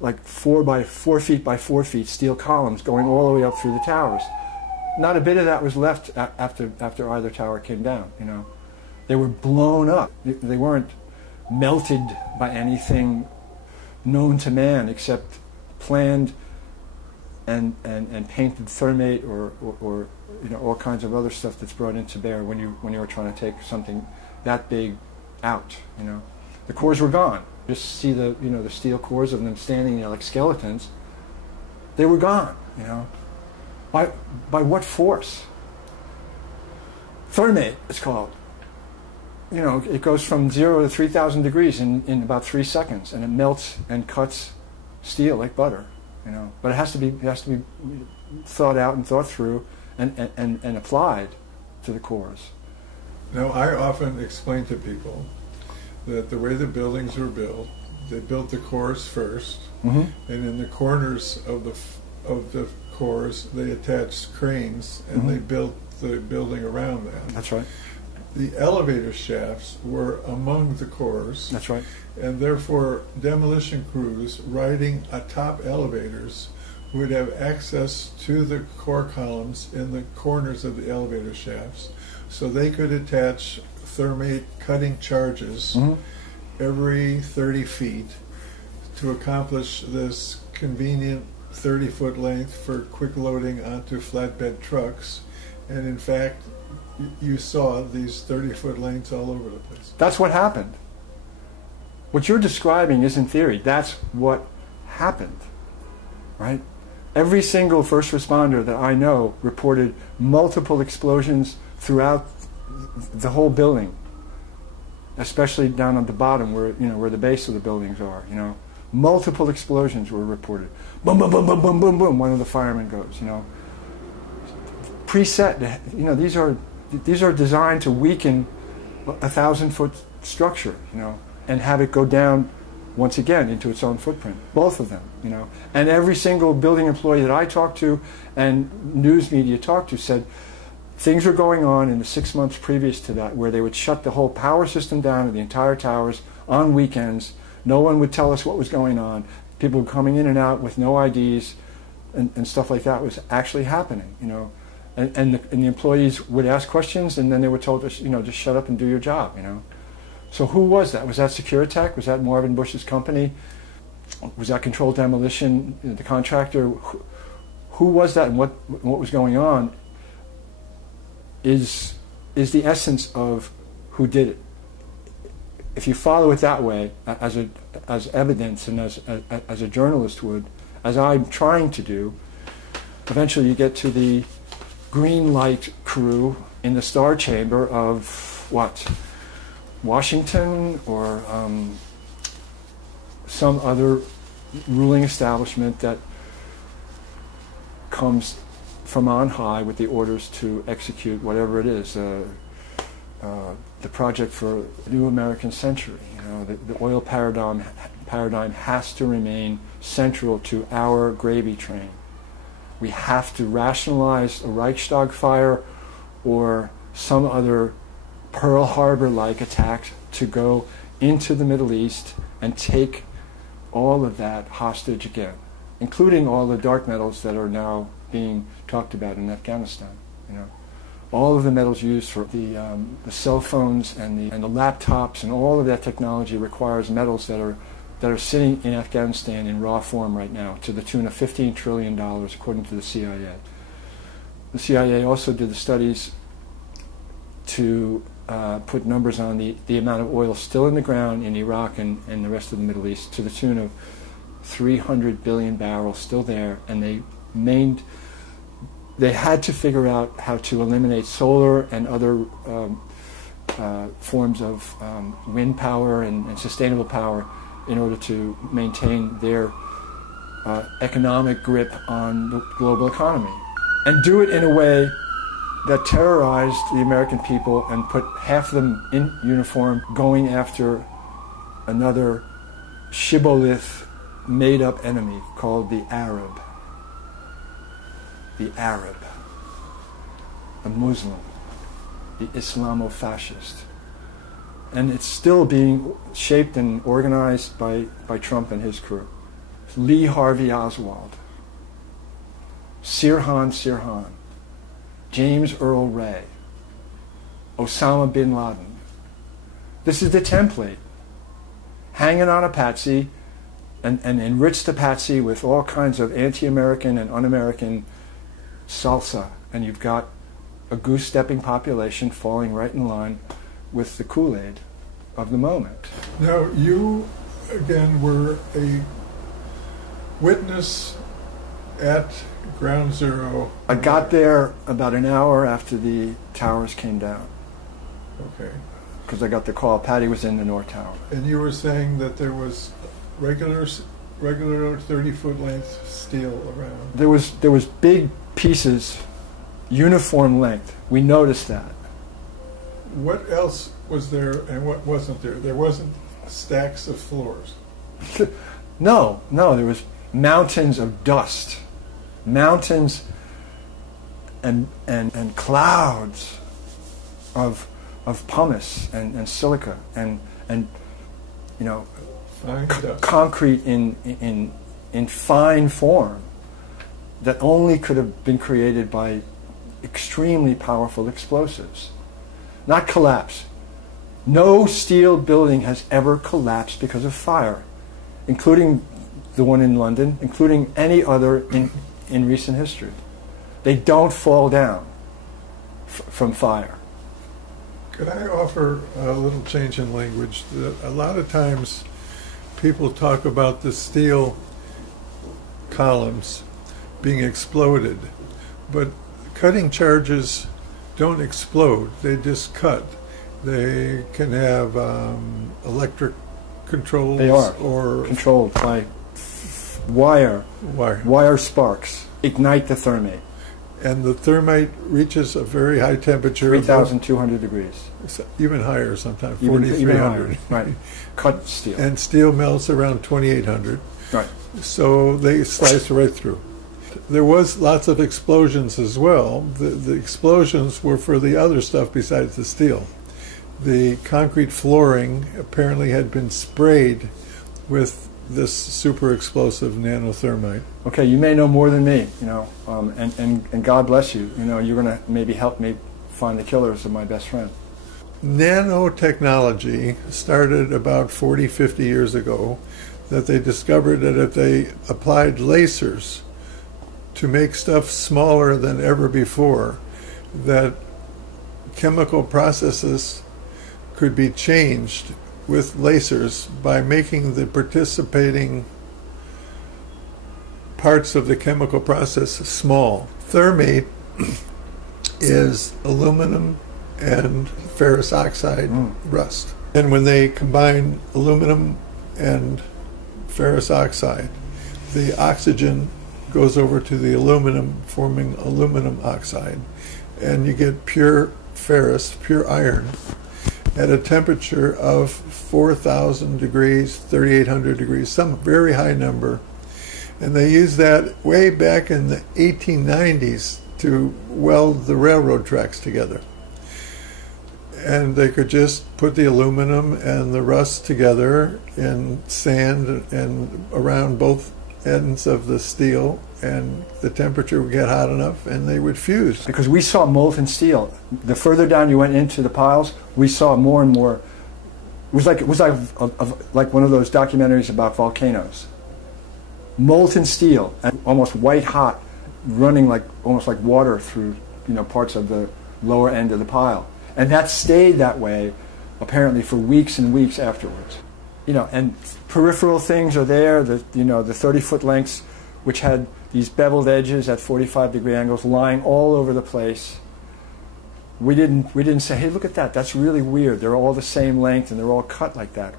like 4 feet by 4 feet steel columns going all the way up through the towers. Not a bit of that was left after either tower came down. You know, they were blown up. They weren't melted by anything known to man except planned and painted thermate or all kinds of other stuff that's brought into bear when you were trying to take something that big out. You know, the cores were gone. Just see the steel cores of them standing there like skeletons. They were gone. You know. By what force? Thermate, it's called. You know, it goes from 0 to 3,000 degrees in about 3 seconds, and it melts and cuts steel like butter. You know, but it has to be thought out and thought through and applied to the cores. Now, I often explain to people that the way the buildings were built, they built the cores first, and in the corners of the cores, they attached cranes, and they built the building around them. That's right. The elevator shafts were among the cores. That's right. And therefore, demolition crews riding atop elevators would have access to the core columns in the corners of the elevator shafts, so they could attach thermate cutting charges every 30 feet to accomplish this convenient 30-foot length for quick loading onto flatbed trucks. And in fact, you saw these 30-foot lengths all over the place. That's what happened. What you're describing isn't theory. That's what happened, right? Every single first responder that I know reported multiple explosions throughout the whole building, especially down at the bottom where, you know, where the base of the buildings are, you know. Multiple explosions were reported. Boom, boom, boom, boom, boom, boom, boom. One of the firemen goes, you know. Preset, you know, these are designed to weaken a 1,000-foot structure, you know, and have it go down once again into its own footprint. Both of them, you know. And every single building employee that I talked to and news media talked to said things were going on in the 6 months previous to that where they would shut the whole power system down of the entire towers on weekends. No one would tell us what was going on. People were coming in and out with no IDs and stuff like that was actually happening, you know. And the employees would ask questions and then they were told to, you know, just shut up and do your job, you know. So who was that? Was that Securitech? Was that Marvin Bush's company? Was that Controlled Demolition, the contractor? Who was that and what was going on is the essence of who did it. If you follow it that way, as evidence and as a journalist would, as I'm trying to do, eventually you get to the green light crew in the star chamber of what? Washington or some other ruling establishment that comes from on high with the orders to execute whatever it is, the project for a new American century. You know, the oil paradigm has to remain central to our gravy train. We have to rationalize a Reichstag fire or some other Pearl Harbor-like attack to go into the Middle East and take all of that hostage again, including all the dark metals that are now being talked about in Afghanistan. You know, all of the metals used for the cell phones and the laptops and all of that technology requires metals that are sitting in Afghanistan in raw form right now, to the tune of $15 trillion, according to the CIA. The CIA also did the studies to put numbers on the amount of oil still in the ground in Iraq and the rest of the Middle East, to the tune of 300 billion barrels still there, and they had to figure out how to eliminate solar and other forms of wind power and sustainable power in order to maintain their economic grip on the global economy, and do it in a way that terrorized the American people and put half of them in uniform going after another shibboleth made-up enemy called the Arab. The Arab, a Muslim, the Islamo-fascist. And it's still being shaped and organized by Trump and his crew. Lee Harvey Oswald, Sirhan, James Earl Ray, Osama bin Laden. This is the template. Hanging on a patsy and enrich the patsy with all kinds of anti-American and un-American salsa, and you've got a goose-stepping population falling right in line with the Kool-Aid of the moment. Now, you, again, were a witness at Ground Zero. I got there about an hour after the towers came down. Okay. Because I got the call. Patty was in the North Tower. And you were saying that there was regular 30-foot length steel around. There was big pieces, uniform length. We noticed that. What else was there and what wasn't there? There wasn't stacks of floors. No, there was mountains of dust, mountains and clouds of pumice and silica and you know, concrete in fine form that only could have been created by extremely powerful explosives, not collapse. No steel building has ever collapsed because of fire, including the one in London, including any other in recent history. They don't fall down from fire. Could I offer a little change in language? A lot of times people talk about the steel columns being exploded. But cutting charges don't explode, they just cut. They can have electric controls. They are or controlled by wire sparks. Ignite the thermate. And the thermite reaches a very high temperature. 3,200 degrees. Even higher sometimes, Even 4,300. Right. Cut steel. And steel melts around 2,800. Right. So they slice right through. There was lots of explosions as well. The explosions were for the other stuff besides the steel. The concrete flooring apparently had been sprayed with this super explosive nanothermite. Okay, you may know more than me, you know, and God bless you. You know, you're going to maybe help me find the killers of my best friend. Nanotechnology started about 40, 50 years ago, that they discovered that if they applied lasers to make stuff smaller than ever before, that chemical processes could be changed with lasers by making the participating parts of the chemical process small. Thermate is aluminum and ferrous oxide rust. And when they combine aluminum and ferrous oxide, the oxygen goes over to the aluminum, forming aluminum oxide, and you get pure ferrous, pure iron, at a temperature of 4,000 degrees, 3,800 degrees, some very high number. And they used that way back in the 1890s to weld the railroad tracks together. And they could just put the aluminum and the rust together in sand and around both ends of the steel, and the temperature would get hot enough and they would fuse. Because we saw molten steel. The further down you went into the piles, we saw more and more. It was like one of those documentaries about volcanoes. Molten steel, and almost white hot, running almost like water through, you know, parts of the lower end of the pile. And that stayed that way apparently for weeks and weeks afterwards. You know, and peripheral things are there, the 30-foot lengths, which had these beveled edges at 45-degree angles lying all over the place. We didn't say, hey, look at that, that's really weird. They're all the same length and they're all cut like that.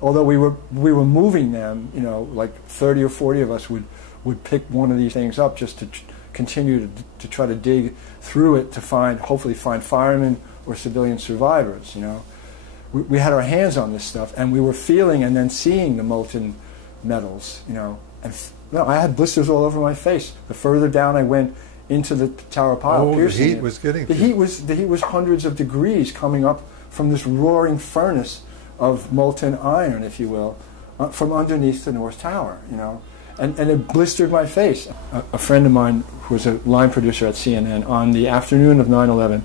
Although we were moving them, you know, like 30 or 40 of us would pick one of these things up just to continue to try to dig through it to hopefully find firemen or civilian survivors, you know. We had our hands on this stuff, and we were feeling and then seeing the molten metals, you know. And I had blisters all over my face. The further down I went into the tower pile, the heat was getting the heat was hundreds of degrees coming up from this roaring furnace of molten iron, if you will, from underneath the North Tower, you know. And it blistered my face. A friend of mine who was a line producer at CNN, on the afternoon of 9/11,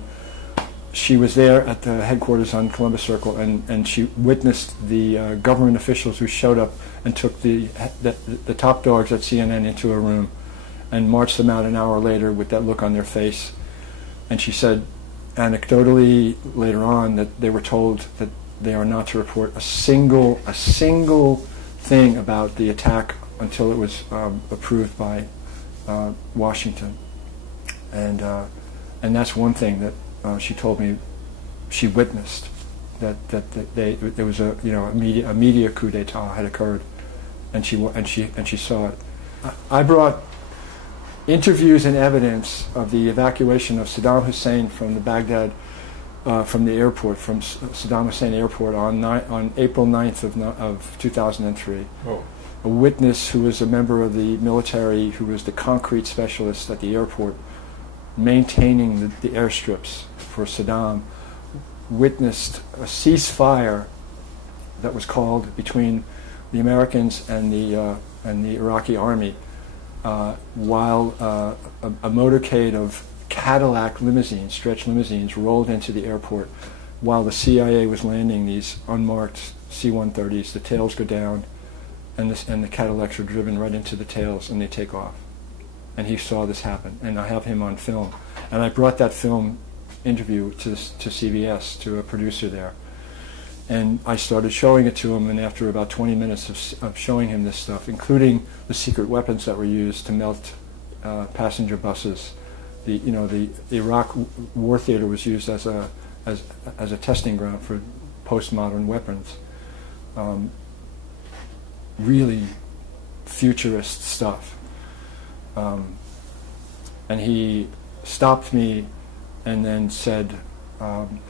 she was there at the headquarters on Columbus Circle, and she witnessed the government officials who showed up and took the top dogs at CNN into a room and marched them out an hour later with that look on their face. And she said, anecdotally later on, that they were told that they are not to report a single thing about the attack until it was approved by Washington. And that's one thing that she told me she witnessed, that there was a media coup d'état had occurred, and she saw it. I brought interviews and evidence of the evacuation of Saddam Hussein from the Baghdad, from the airport, from Saddam Hussein Airport on April 9th of 2003. Oh. A witness who was a member of the military, who was the concrete specialist at the airport, maintaining the airstrips for Saddam, witnessed a ceasefire that was called between the Americans and the Iraqi army, while a motorcade of Cadillac limousines, stretch limousines, rolled into the airport while the CIA was landing these unmarked C-130s. The tails go down, and the Cadillacs are driven right into the tails, and they take off. And he saw this happen, and I have him on film. And I brought that film interview to CBS, to a producer there. And I started showing it to him, and after about 20 minutes of showing him this stuff, including the secret weapons that were used to melt passenger buses. The Iraq War theater was used as a testing ground for postmodern weapons. Really futurist stuff. And he stopped me and then said, I'm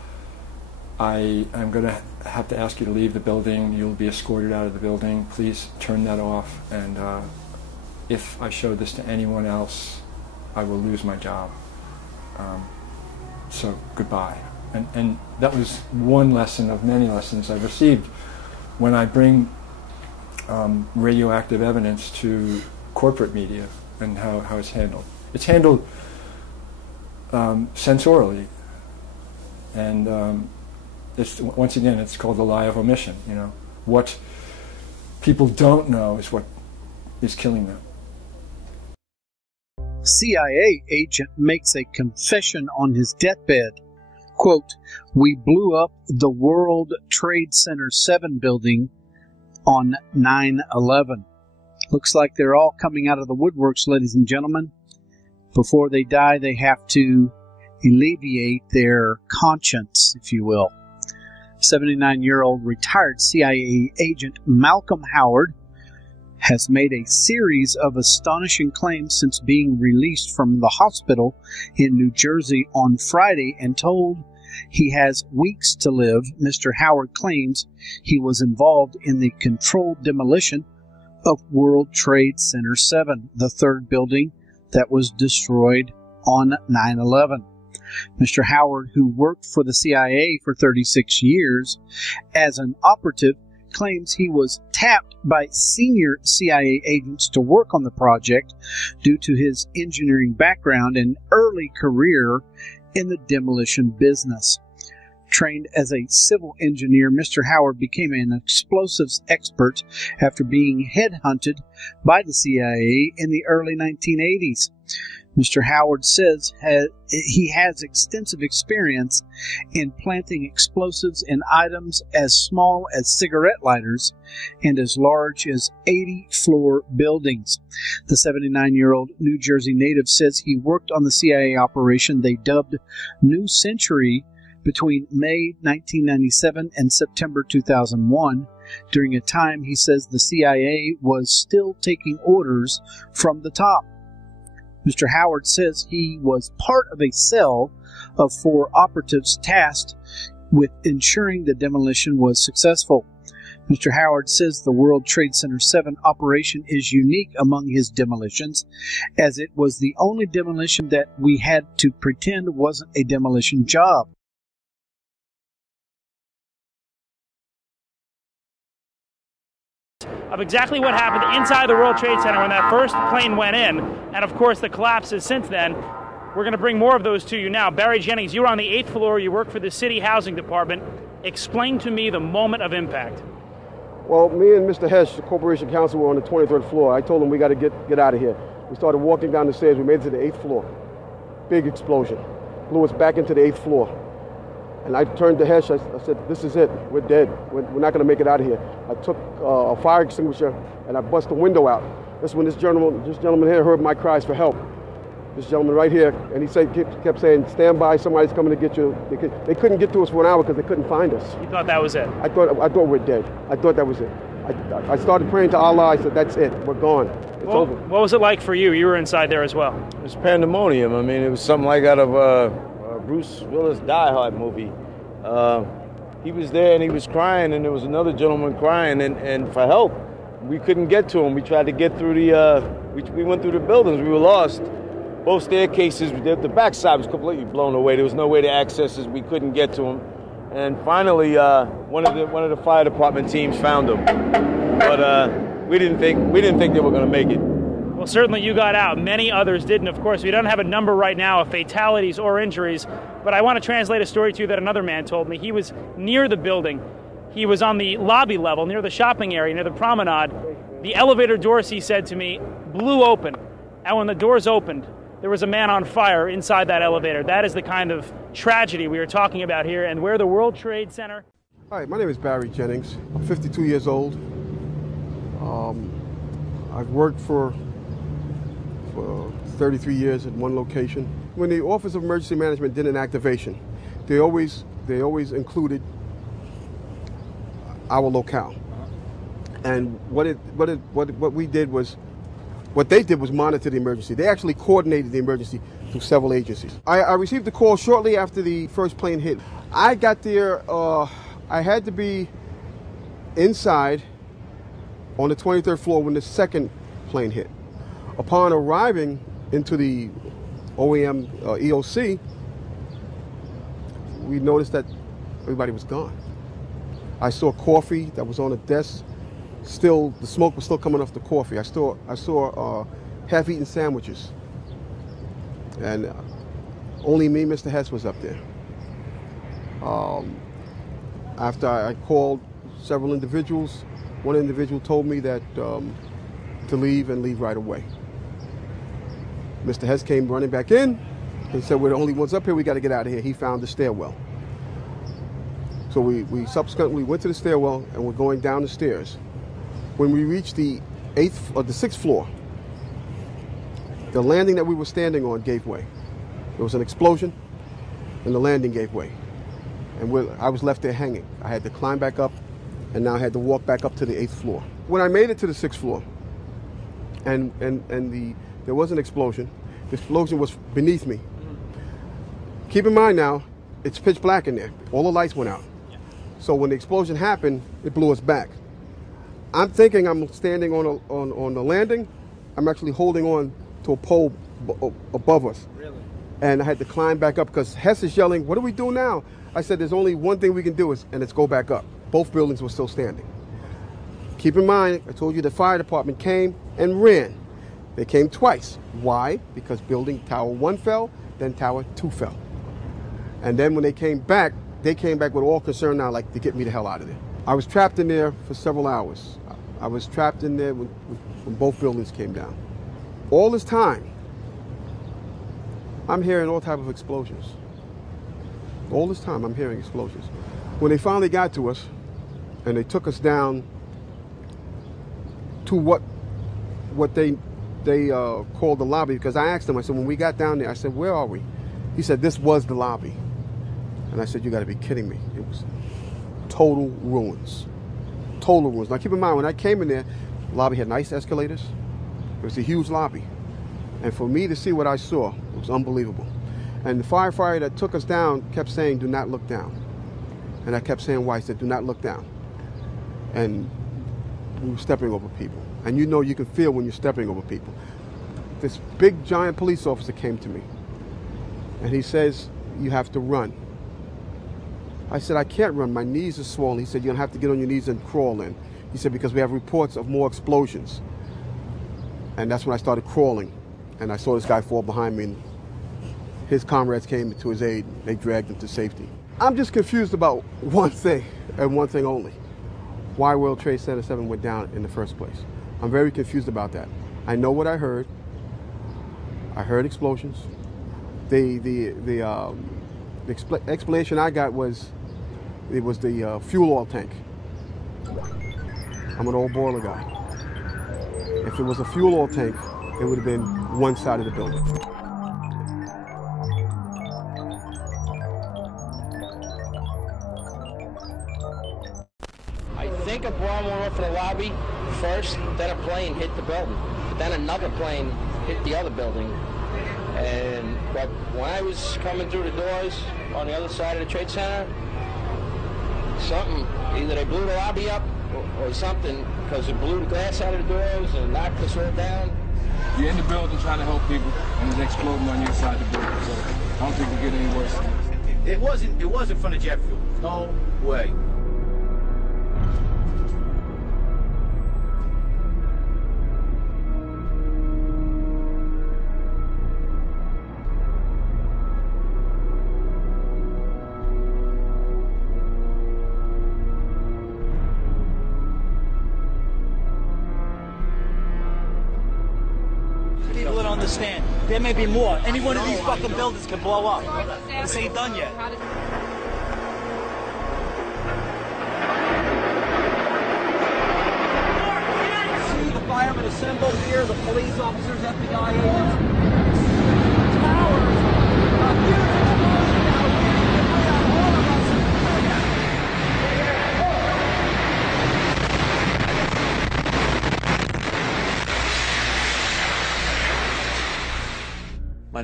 going to have to ask you to leave the building. You'll be escorted out of the building. Please turn that off. And if I show this to anyone else, I will lose my job. So goodbye. And that was one lesson of many lessons I've received when I bring radioactive evidence to corporate media and how it's handled. It's handled sensorially, and once again, it's called the lie of omission. What people don't know is what is killing them. CIA agent makes a confession on his deathbed. Quote, "We blew up the World Trade Center 7 building on 9/11. Looks like they're all coming out of the woodworks, ladies and gentlemen. Before they die, they have to alleviate their conscience, if you will. 79-year-old retired CIA agent Malcolm Howard has made a series of astonishing claims since being released from the hospital in New Jersey on Friday and told he has weeks to live. Mr. Howard claims he was involved in the controlled demolition of World Trade Center 7, the third building that was destroyed on 9/11. Mr. Howard, who worked for the CIA for 36 years as an operative, claims he was tapped by senior CIA agents to work on the project due to his engineering background and early career in the demolition business. Trained as a civil engineer, Mr. Howard became an explosives expert after being headhunted by the CIA in the early 1980s. Mr. Howard says he has extensive experience in planting explosives in items as small as cigarette lighters and as large as 80-floor buildings. The 79-year-old New Jersey native says he worked on the CIA operation they dubbed New Century between May 1997 and September 2001, during a time he says the CIA was still taking orders from the top. Mr. Howard says he was part of a cell of 4 operatives tasked with ensuring the demolition was successful. Mr. Howard says the World Trade Center 7 operation is unique among his demolitions, as it was the only demolition that we had to pretend wasn't a demolition job. Of exactly what happened inside the World Trade Center when that first plane went in, and of course the collapses since then. We're going to bring more of those to you now. Barry Jennings, you were on the 8th floor, you work for the City Housing Department. Explain to me the moment of impact. Well, me and Mr. Hesh, the Corporation Counsel, were on the 23rd floor. I told him we got to get out of here. We started walking down the stairs, we made it to the 8th floor. Big explosion. Blew us back into the 8th floor. And I turned to Hesh, I said, this is it, we're dead. We're not going to make it out of here. I took a fire extinguisher and I bust the window out. That's when this gentleman here heard my cries for help. This gentleman right here, and he kept saying, stand by, somebody's coming to get you. They couldn't get to us for an hour because they couldn't find us. You thought that was it? I thought we're dead. I thought that was it. I started praying to Allah, I said, that's it, we're gone. It's over. What was it like for you? You were inside there as well. It was pandemonium. I mean, it was something like out of Bruce Willis' Die Hard movie. He was there and he was crying, and there was another gentleman crying and for help. We couldn't get to him. We tried to get through we went through the buildings. We were lost. Both staircases, the backside was completely blown away. There was no way to access us. We couldn't get to him. And finally, one of the fire department teams found him. But we didn't think they were going to make it. Well, certainly you got out. Many others didn't. Of course, we don't have a number right now of fatalities or injuries, but I want to translate a story to you that another man told me. He was near the building. He was on the lobby level, near the shopping area, near the promenade. The elevator doors, he said to me, blew open. And when the doors opened, there was a man on fire inside that elevator. That is the kind of tragedy we are talking about here, and where the World Trade Center. Hi, my name is Barry Jennings. I'm 52 years old. I've worked for 33 years at one location. When the Office of Emergency Management did an activation, they always included our locale. And what they did was monitor the emergency. They actually coordinated the emergency through several agencies. I received the call shortly after the first plane hit. I got there, I had to be inside on the 23rd floor when the second plane hit. Upon arriving into the OEM EOC, we noticed that everybody was gone. I saw coffee that was on a desk. Still, the smoke was still coming off the coffee. I saw half-eaten sandwiches, and only me, Mr. Hess, was up there. After I called several individuals, one individual told me that to leave and leave right away. Mr. Hess came running back in and said, "We're the only ones up here. We got to get out of here." He found the stairwell. So we subsequently went to the stairwell and we're going down the stairs. When we reached the 6th floor, the landing that we were standing on gave way. There was an explosion and the landing gave way. And I was left there hanging. I had to climb back up and now I had to walk back up to the 8th floor. When I made it to the 6th floor and there was an explosion, the explosion was beneath me. Keep in mind now, it's pitch black in there. All the lights went out. So when the explosion happened, it blew us back. I'm thinking I'm standing on the landing. I'm actually holding on to a pole above us. Really? And I had to climb back up because Hess is yelling, "What do we do now?" I said, "There's only one thing we can do, and it's go back up." Both buildings were still standing. Keep in mind, I told you the fire department came and ran. They came twice. Why? Because building Tower 1 fell, then Tower 2 fell. And then when they came back with all concern now, like, to get me the hell out of there. I was trapped in there for several hours. I was trapped in there when both buildings came down. All this time, I'm hearing all types of explosions. All this time, I'm hearing explosions. When they finally got to us, and they took us down to what they called the lobby, because I asked them, I said, when we got down there, I said, "Where are we?" He said, "This was the lobby." And I said, "You got to be kidding me." It was total ruins. Total ruins. Now keep in mind, when I came in there, the lobby had nice escalators. It was a huge lobby. And for me to see what I saw, it was unbelievable. And the firefighter that took us down kept saying, "Do not look down." And I kept saying, "Why?" He said, "Do not look down." And we were stepping over people. And you know you can feel when you're stepping over people. This big giant police officer came to me. And he says, "You have to run." I said, "I can't run. My knees are swollen." He said, "You're going to have to get on your knees and crawl in." He said, "Because we have reports of more explosions." And that's when I started crawling. And I saw this guy fall behind me. And his comrades came to his aid. They dragged him to safety. I'm just confused about one thing, and one thing only. Why World Trade Center 7 went down in the first place. I'm very confused about that. I know what I heard. I heard explosions. The explanation I got was it was the fuel oil tank. I'm an old boiler guy. If it was a fuel oil tank, it would have been one side of the building. I think a bomb went off in the lobby first, then a plane hit the building. But then another plane hit the other building. But when I was coming through the doors on the other side of the Trade Center, something, either they blew the lobby up or something, because it blew the glass out of the doors and knocked us all down. You're in the building trying to help people, and it's exploding on your side of the building, so I don't think it'll get any worse than this. It wasn't from the jet fuel. No way. People don't understand. There may be more. Any one of these fucking buildings can blow up. This ain't done yet. See the firemen assembled here, the police officers, FBI agents.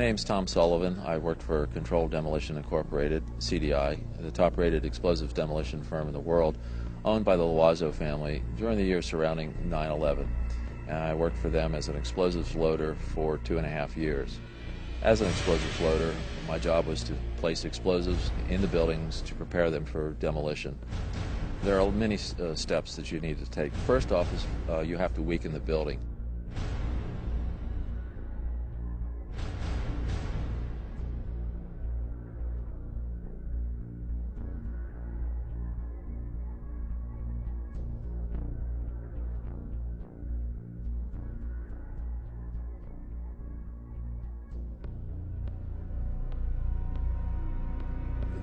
name's Tom Sullivan. I worked for Controlled Demolition Incorporated, CDI, the top-rated explosives demolition firm in the world, owned by the Loiseau family during the years surrounding 9/11. And I worked for them as an explosives loader for 2.5 years. As an explosives loader, my job was to place explosives in the buildings to prepare them for demolition. There are many steps that you need to take. First off is you have to weaken the building.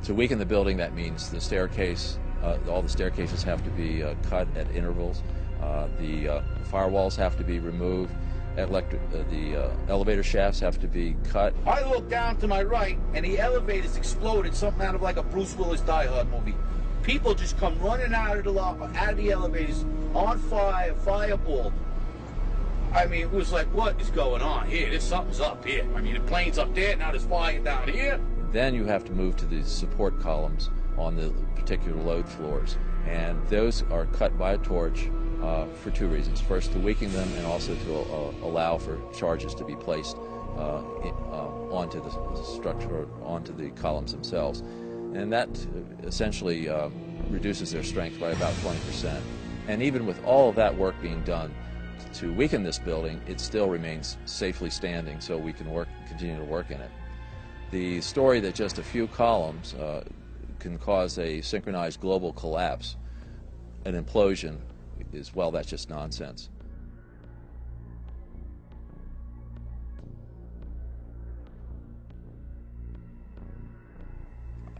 To weaken the building, that means the staircase, all the staircases have to be cut at intervals. The firewalls have to be removed. The elevator shafts have to be cut. I look down to my right, and the elevators exploded, something out of like a Bruce Willis Die Hard movie. People just come running out of the elevators, on fire, fireball. I mean, it was like, what is going on here? There's something's up here. I mean, the plane's up there, now there's fire down here. Then you have to move to the support columns on the particular load floors, and those are cut by a torch for two reasons. First, to weaken them, and also to allow for charges to be placed onto the structure, onto the columns themselves. And that essentially reduces their strength by about 20%. And even with all of that work being done to weaken this building, it still remains safely standing, so we can continue to work in it. The story that just a few columns can cause a synchronized global collapse, an implosion, is, well, that's just nonsense.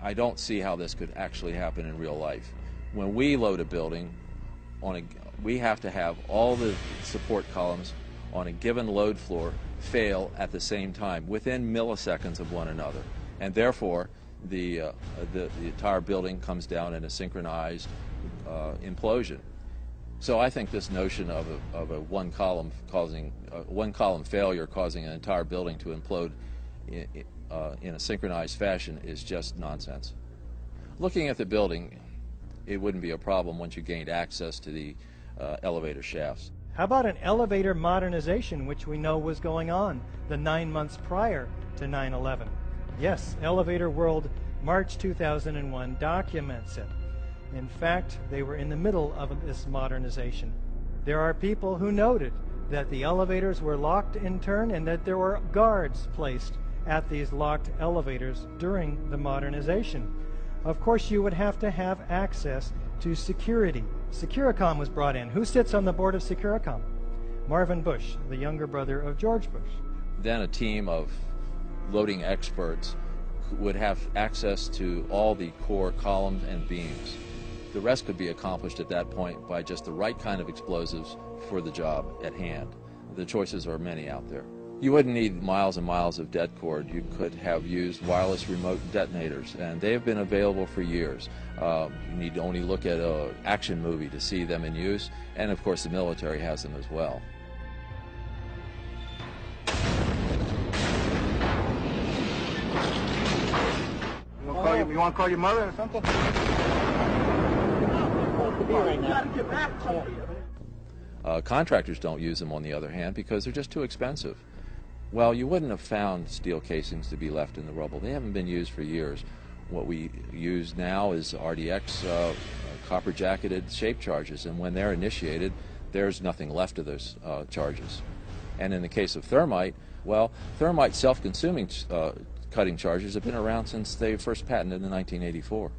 I don't see how this could actually happen in real life. When we load a building, we have to have all the support columns on a given load floor fail at the same time, within milliseconds of one another, and therefore the entire building comes down in a synchronized implosion. So I think this notion of a one column failure causing an entire building to implode in a synchronized fashion is just nonsense. Looking at the building, it wouldn't be a problem once you gained access to the elevator shafts. How about an elevator modernization, which we know was going on the 9 months prior to 9/11? Yes, Elevator World, March 2001 documents it. In fact, they were in the middle of this modernization. There are people who noted that the elevators were locked in turn and that there were guards placed at these locked elevators during the modernization. Of course, you would have to have access to security. Securicom was brought in. Who sits on the board of Securicom? Marvin Bush, the younger brother of George Bush. Then a team of loading experts would have access to all the core columns and beams. The rest could be accomplished at that point by just the right kind of explosives for the job at hand. The choices are many out there. You wouldn't need miles and miles of det cord. You could have used wireless remote detonators, and they have been available for years. You need to only look at an action movie to see them in use, and of course the military has them as well. You want to call your mother or something? Contractors don't use them, on the other hand, because they're just too expensive. Well, you wouldn't have found steel casings to be left in the rubble. They haven't been used for years. What we use now is RDX copper-jacketed shape charges, and when they're initiated, there's nothing left of those charges. And in the case of thermite, well, thermite self-consuming cutting charges have been around since they first patented in 1984.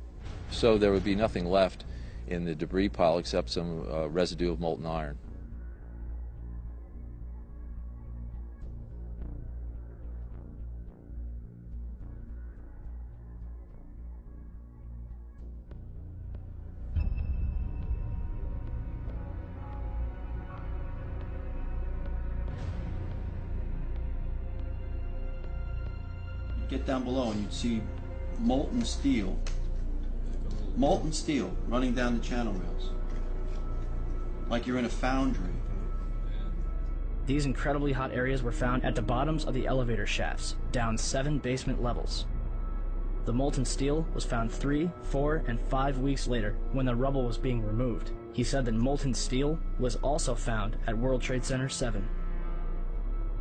So there would be nothing left in the debris pile except some residue of molten iron. Get down below and you'd see molten steel running down the channel rails, like you're in a foundry. These incredibly hot areas were found at the bottoms of the elevator shafts, down 7 basement levels. The molten steel was found 3, 4, and 5 weeks later when the rubble was being removed. He said that molten steel was also found at World Trade Center 7.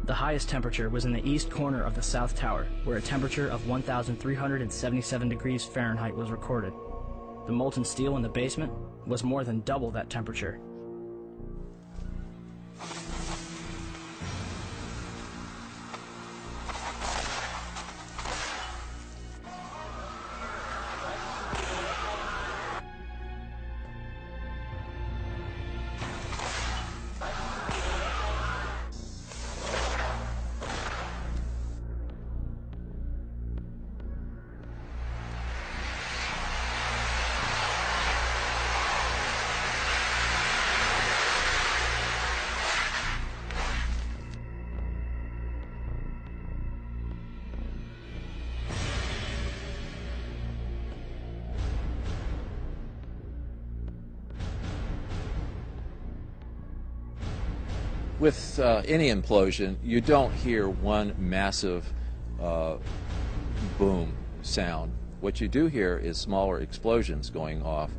The highest temperature was in the east corner of the South Tower, where a temperature of 1,377 degrees Fahrenheit was recorded. The molten steel in the basement was more than double that temperature. With any implosion, you don't hear one massive boom sound. What you do hear is smaller explosions going off.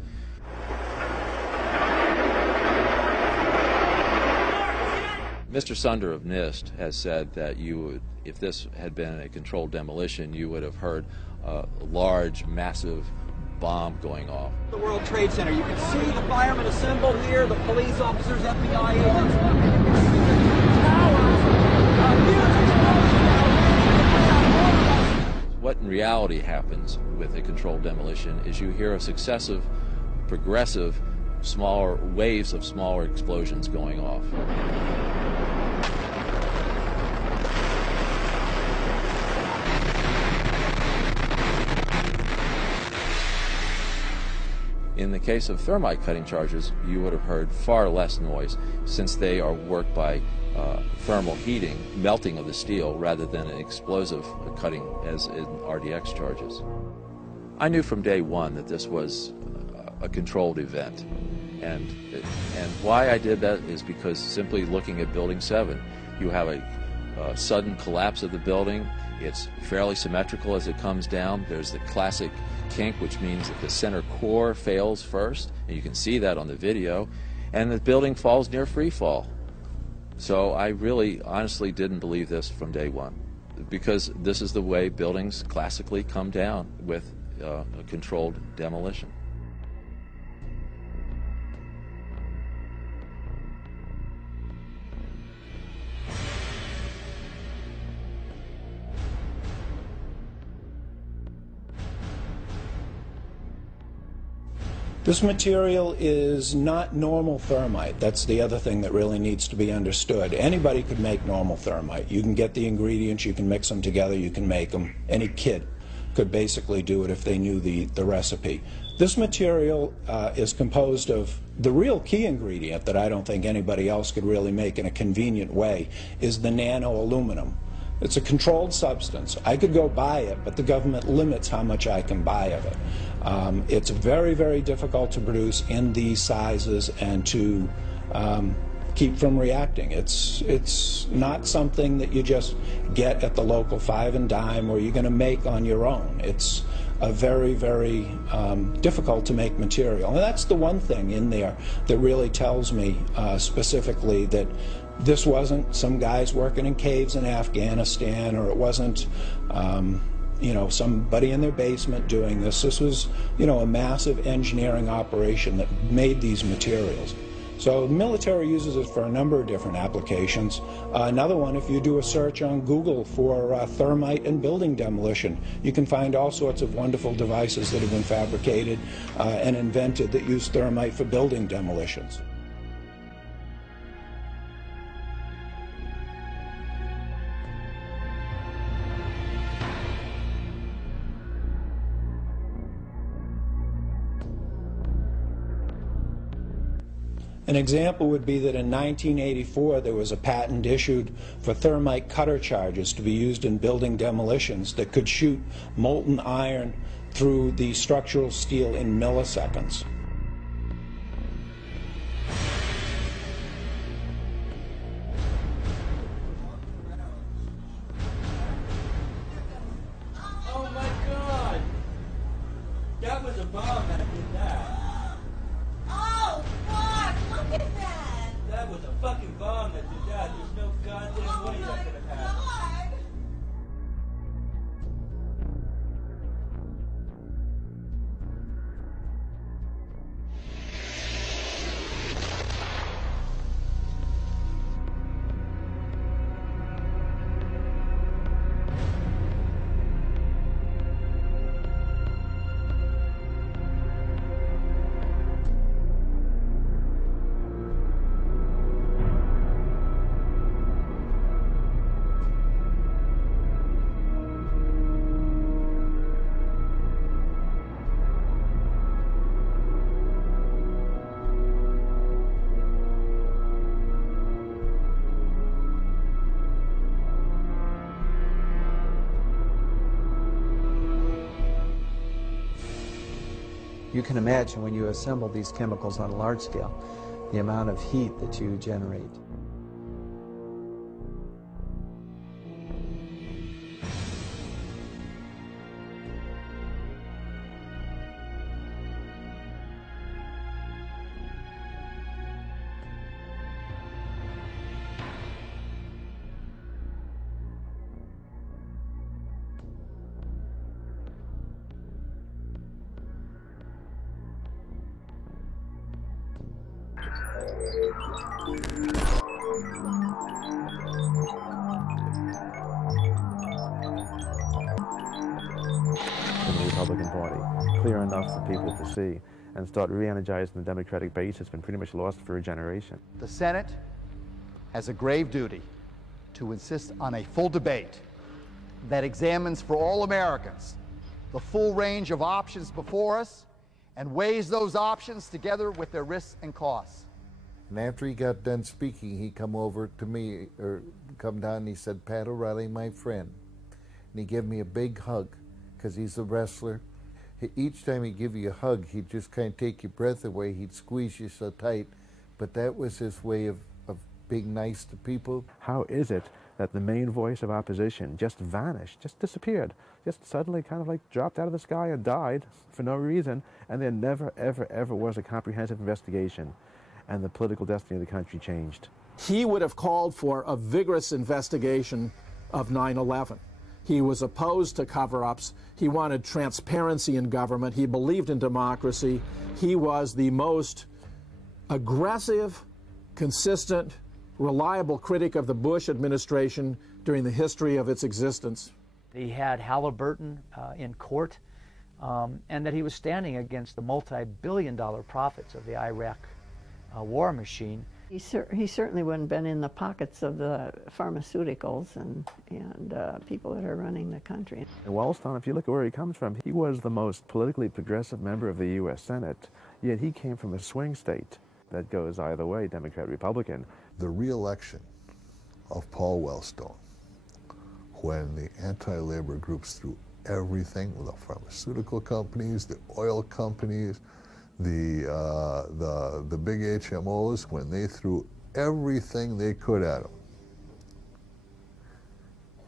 Mr. Sunder of NIST has said that you would, if this had been a controlled demolition, you would have heard a large, massive bomb going off. The World Trade Center. You can see the firemen assembled here, the police officers, FBI agents. What in reality happens with a controlled demolition is you hear a successive, progressive, smaller waves of smaller explosions going off. In the case of thermite cutting charges, you would have heard far less noise, since they are worked by thermal heating, melting of the steel, rather than an explosive cutting as in RDX charges. I knew from day one that this was a controlled event, and why I did that is because simply looking at Building 7, you have a sudden collapse of the building. It's fairly symmetrical as it comes down. There's the classic kink, which means that the center core fails first, and you can see that on the video, and the building falls near free fall. So I really honestly didn't believe this from day one, because this is the way buildings classically come down with a controlled demolition. This material is not normal thermite. That's the other thing that really needs to be understood. Anybody could make normal thermite. You can get the ingredients, you can mix them together, you can make them. Any kid could basically do it if they knew the recipe. This material is composed of, the real key ingredient that I don't think anybody else could really make in a convenient way is the nano aluminum. It's a controlled substance. I could go buy it, but the government limits how much I can buy of it. It's very, very difficult to produce in these sizes and to keep from reacting. It's not something that you just get at the local 5 and dime or you're going to make on your own. It's a very, very difficult to make material. And that's the one thing in there that really tells me specifically that this wasn't some guys working in caves in Afghanistan, or it wasn't you know, somebody in their basement doing this. This was, you know, a massive engineering operation that made these materials. So the military uses it for a number of different applications. Another one, if you do a search on Google for thermite and building demolition, you can find all sorts of wonderful devices that have been fabricated and invented that use thermite for building demolitions. An example would be that in 1984 there was a patent issued for thermite cutter charges to be used in building demolitions that could shoot molten iron through the structural steel in milliseconds. bomb that did that. Oh, fuck! Look at that! That was a fucking bomb that did that. There's no goddamn way that could have happened. You can imagine when you assemble these chemicals on a large scale, the amount of heat that you generate. In the Republican Party, clear enough for people to see, and start re-energizing the Democratic base has been pretty much lost for a generation. The Senate has a grave duty to insist on a full debate that examines for all Americans the full range of options before us and weighs those options together with their risks and costs. And after he got done speaking, he come over to me, or come down, and he said, "Pat O'Reilly, my friend." And he gave me a big hug, because he's a wrestler. Each time he'd give you a hug, he'd just kind of take your breath away. He'd squeeze you so tight. But that was his way of being nice to people. How is it that the main voice of opposition just vanished, just disappeared, just suddenly kind of like dropped out of the sky and died for no reason, and there never, ever, ever was a comprehensive investigation, and the political destiny of the country changed? He would have called for a vigorous investigation of 9/11. He was opposed to cover-ups. He wanted transparency in government. He believed in democracy. He was the most aggressive, consistent, reliable critic of the Bush administration during the history of its existence. He had Halliburton in court, and that he was standing against the multi-billion-dollar profits of the Iraq war machine. He certainly wouldn't have been in the pockets of the pharmaceuticals and people that are running the country. And Wellstone, if you look at where he comes from, he was the most politically progressive member of the U.S. Senate, yet he came from a swing state that goes either way, Democrat, Republican. The re-election of Paul Wellstone, when the anti-labor groups threw everything, the pharmaceutical companies, the oil companies, the big HMOs, when they threw everything they could at him,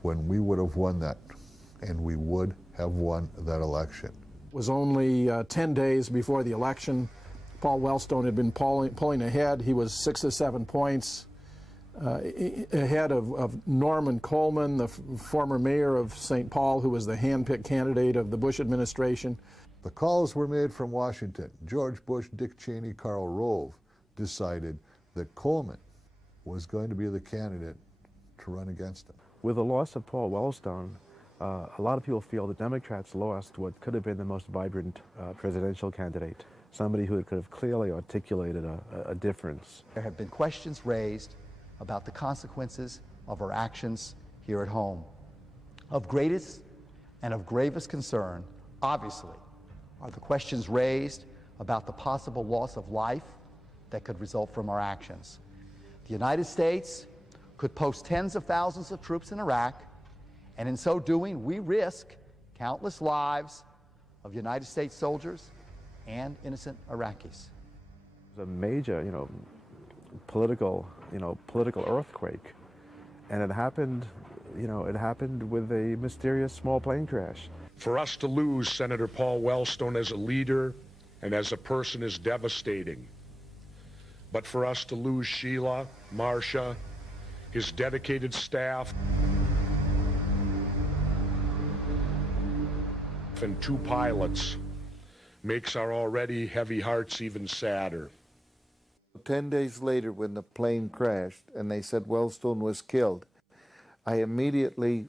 when we would have won that, and we would have won that election. It was only 10 days before the election. Paul Wellstone had been pulling ahead. He was 6 or 7 points ahead of Norman Coleman, the former mayor of St. Paul, who was the hand-picked candidate of the Bush administration. The calls were made from Washington. George Bush, Dick Cheney, Karl Rove decided that Coleman was going to be the candidate to run against him. With the loss of Paul Wellstone, a lot of people feel the Democrats lost what could have been the most vibrant presidential candidate, somebody who could have clearly articulated a difference. There have been questions raised about the consequences of our actions here at home. Of greatest and of gravest concern, obviously, are the questions raised about the possible loss of life that could result from our actions. The United States could post tens of thousands of troops in Iraq, and in so doing, we risk countless lives of United States soldiers and innocent Iraqis. It was a major, political earthquake, and it happened with a mysterious small plane crash. For us to lose Senator Paul Wellstone as a leader and as a person is devastating. But for us to lose Sheila, Marcia, his dedicated staff, and 2 pilots makes our already heavy hearts even sadder. 10 days later, when the plane crashed and they said Wellstone was killed, I immediately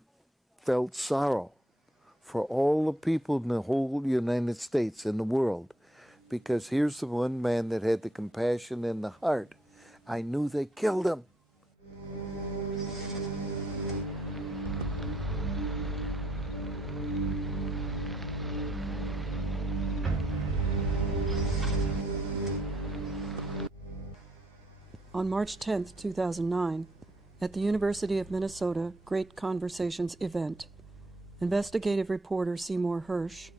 felt sorrow for all the people in the whole United States and the world, because here's the one man that had the compassion and the heart. I knew they killed him. On March 10, 2009, at the University of Minnesota Great Conversations event, investigative reporter Seymour Hersh,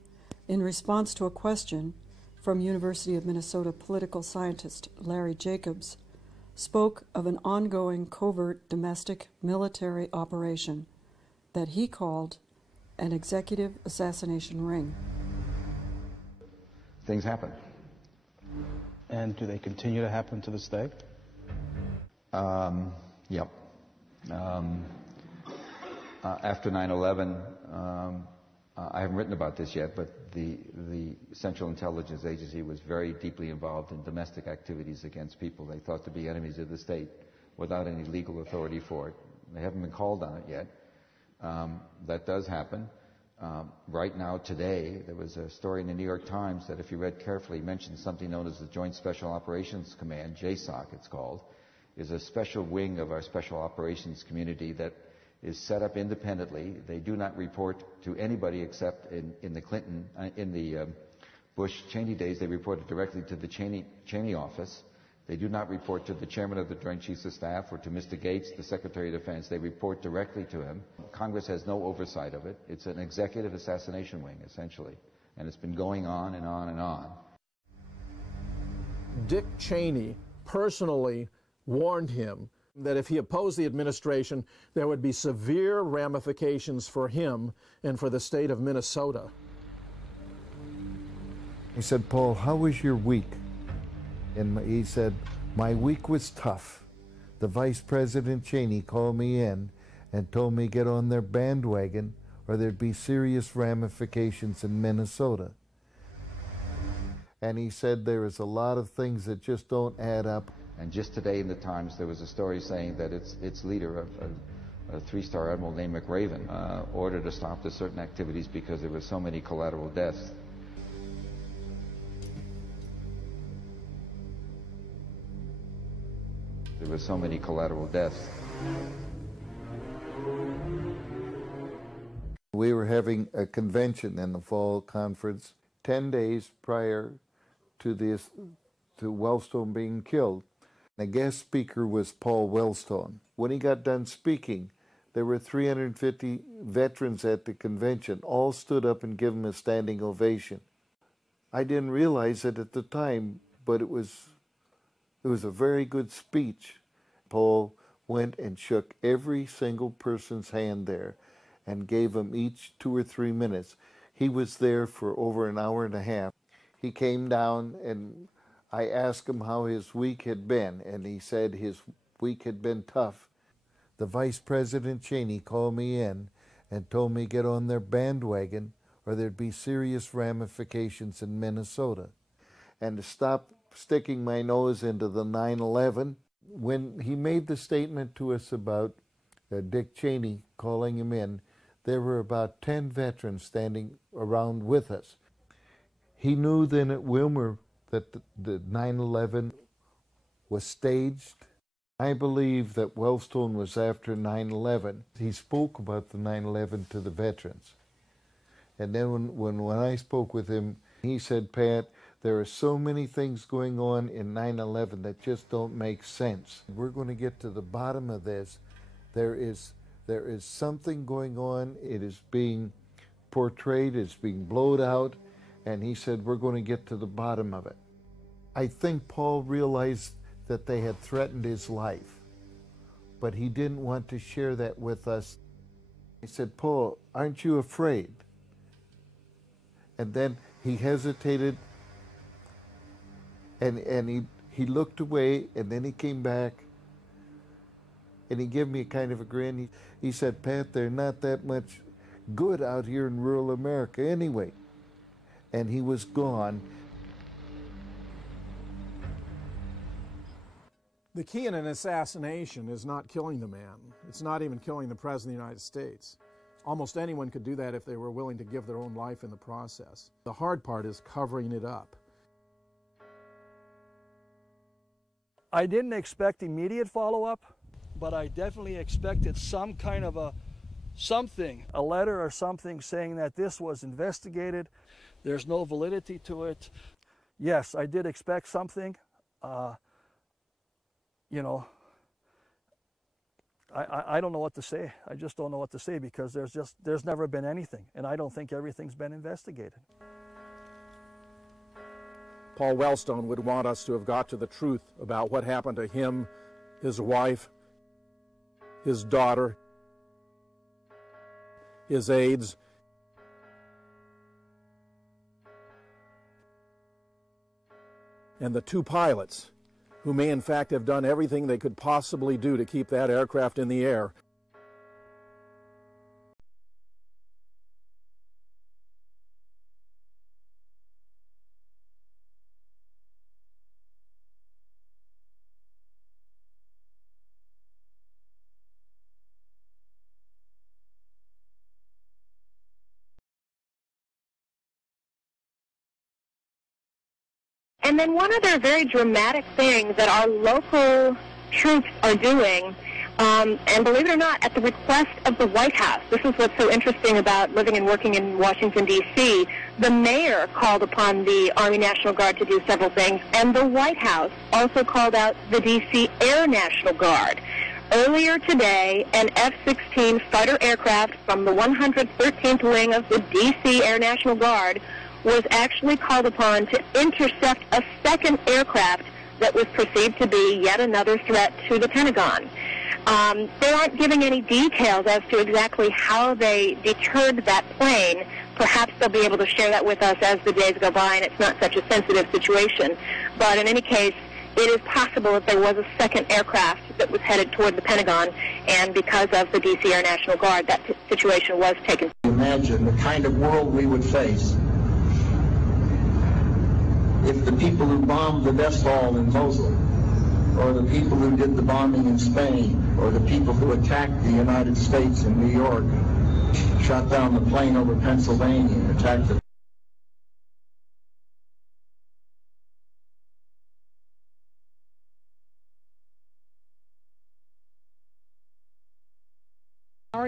in response to a question from University of Minnesota political scientist Larry Jacobs, spoke of an ongoing covert domestic military operation that he called an executive assassination ring. Things happen. And do they continue to happen to this day? Yep. After 9/11, I haven't written about this yet, but the Central Intelligence Agency was very deeply involved in domestic activities against people they thought to be enemies of the state without any legal authority for it. They haven't been called on it yet. That does happen. Right now, today, there was a story in the New York Times that, if you read carefully, mentioned something known as the Joint Special Operations Command, JSOC it's called, is a special wing of our special operations community that is set up independently. They do not report to anybody except in the Bush-Cheney days, they reported directly to the Cheney office. They do not report to the chairman of the Joint Chiefs of Staff or to Mr. Gates, the Secretary of Defense. They report directly to him. Congress has no oversight of it. It's an executive assassination wing, essentially. And it's been going on and on and on. Dick Cheney personally warned him that if he opposed the administration, there would be severe ramifications for him and for the state of Minnesota. He said, Paul, how was your week? And he said, my week was tough. The Vice President Cheney called me in and told me get on their bandwagon or there'd be serious ramifications in Minnesota. And he said there is a lot of things that just don't add up. And just today in the Times, there was a story saying that its leader, a 3-star admiral named McRaven, ordered to stop to certain activities because there were so many collateral deaths. There were so many collateral deaths. We were having a convention in the fall conference 10 days prior to Wellstone being killed. The guest speaker was Paul Wellstone. When he got done speaking, there were 350 veterans at the convention, all stood up and gave him a standing ovation. I didn't realize it at the time, but it was a very good speech. Paul went and shook every single person's hand there and gave them each 2 or 3 minutes. He was there for over an hour and a half. He came down and I asked him how his week had been, and he said his week had been tough. The Vice President Cheney called me in and told me get on their bandwagon or there'd be serious ramifications in Minnesota. And to stop sticking my nose into the 9/11, when he made the statement to us about Dick Cheney calling him in, there were about 10 veterans standing around with us. He knew then at Wilmer that the 9/11 was staged. I believe that Wellstone was after 9/11. He spoke about the 9/11 to the veterans. And then when I spoke with him, he said, Pat, there are so many things going on in 9/11 that just don't make sense. We're going to get to the bottom of this. There is something going on. It is being portrayed, it's being blowed out. And he said, we're going to get to the bottom of it. I think Paul realized that they had threatened his life, but he didn't want to share that with us. He said, Paul, aren't you afraid? And then he hesitated, and he looked away, and then he came back, and he gave me a kind of a grin. He said, "Pat, they're not that much good out here in rural America anyway." And he was gone. The key in an assassination is not killing the man. It's not even killing the President of the United States. Almost anyone could do that if they were willing to give their own life in the process. The hard part is covering it up. I didn't expect immediate follow-up, but I definitely expected some kind of a letter or something saying that this was investigated. There's no validity to it. Yes, I did expect something. You know, I don't know what to say. I just don't know what to say, because there's never been anything, and I don't think everything's been investigated. Paul Wellstone would want us to have got to the truth about what happened to him, his wife, his daughter, his aides, and the 2 pilots who may in fact have done everything they could possibly do to keep that aircraft in the air. And then one other very dramatic thing that our local troops are doing, and believe it or not, at the request of the White House. This is what's so interesting about living and working in Washington, D.C. The mayor called upon the Army National Guard to do several things, and the White House also called out the D.C. Air National Guard. Earlier today, an F-16 fighter aircraft from the 113th Wing of the D.C. Air National Guard was actually called upon to intercept a second aircraft that was perceived to be yet another threat to the Pentagon. They aren't giving any details as to exactly how they deterred that plane. Perhaps they'll be able to share that with us as the days go by and it's not such a sensitive situation. But in any case, it is possible that there was a second aircraft that was headed toward the Pentagon, and because of the D.C. Air National Guard, that situation was taken. Imagine the kind of world we would face if the people who bombed the Vestfall in Mosul, or the people who did the bombing in Spain, or the people who attacked the United States in New York, shot down the plane over Pennsylvania, attacked the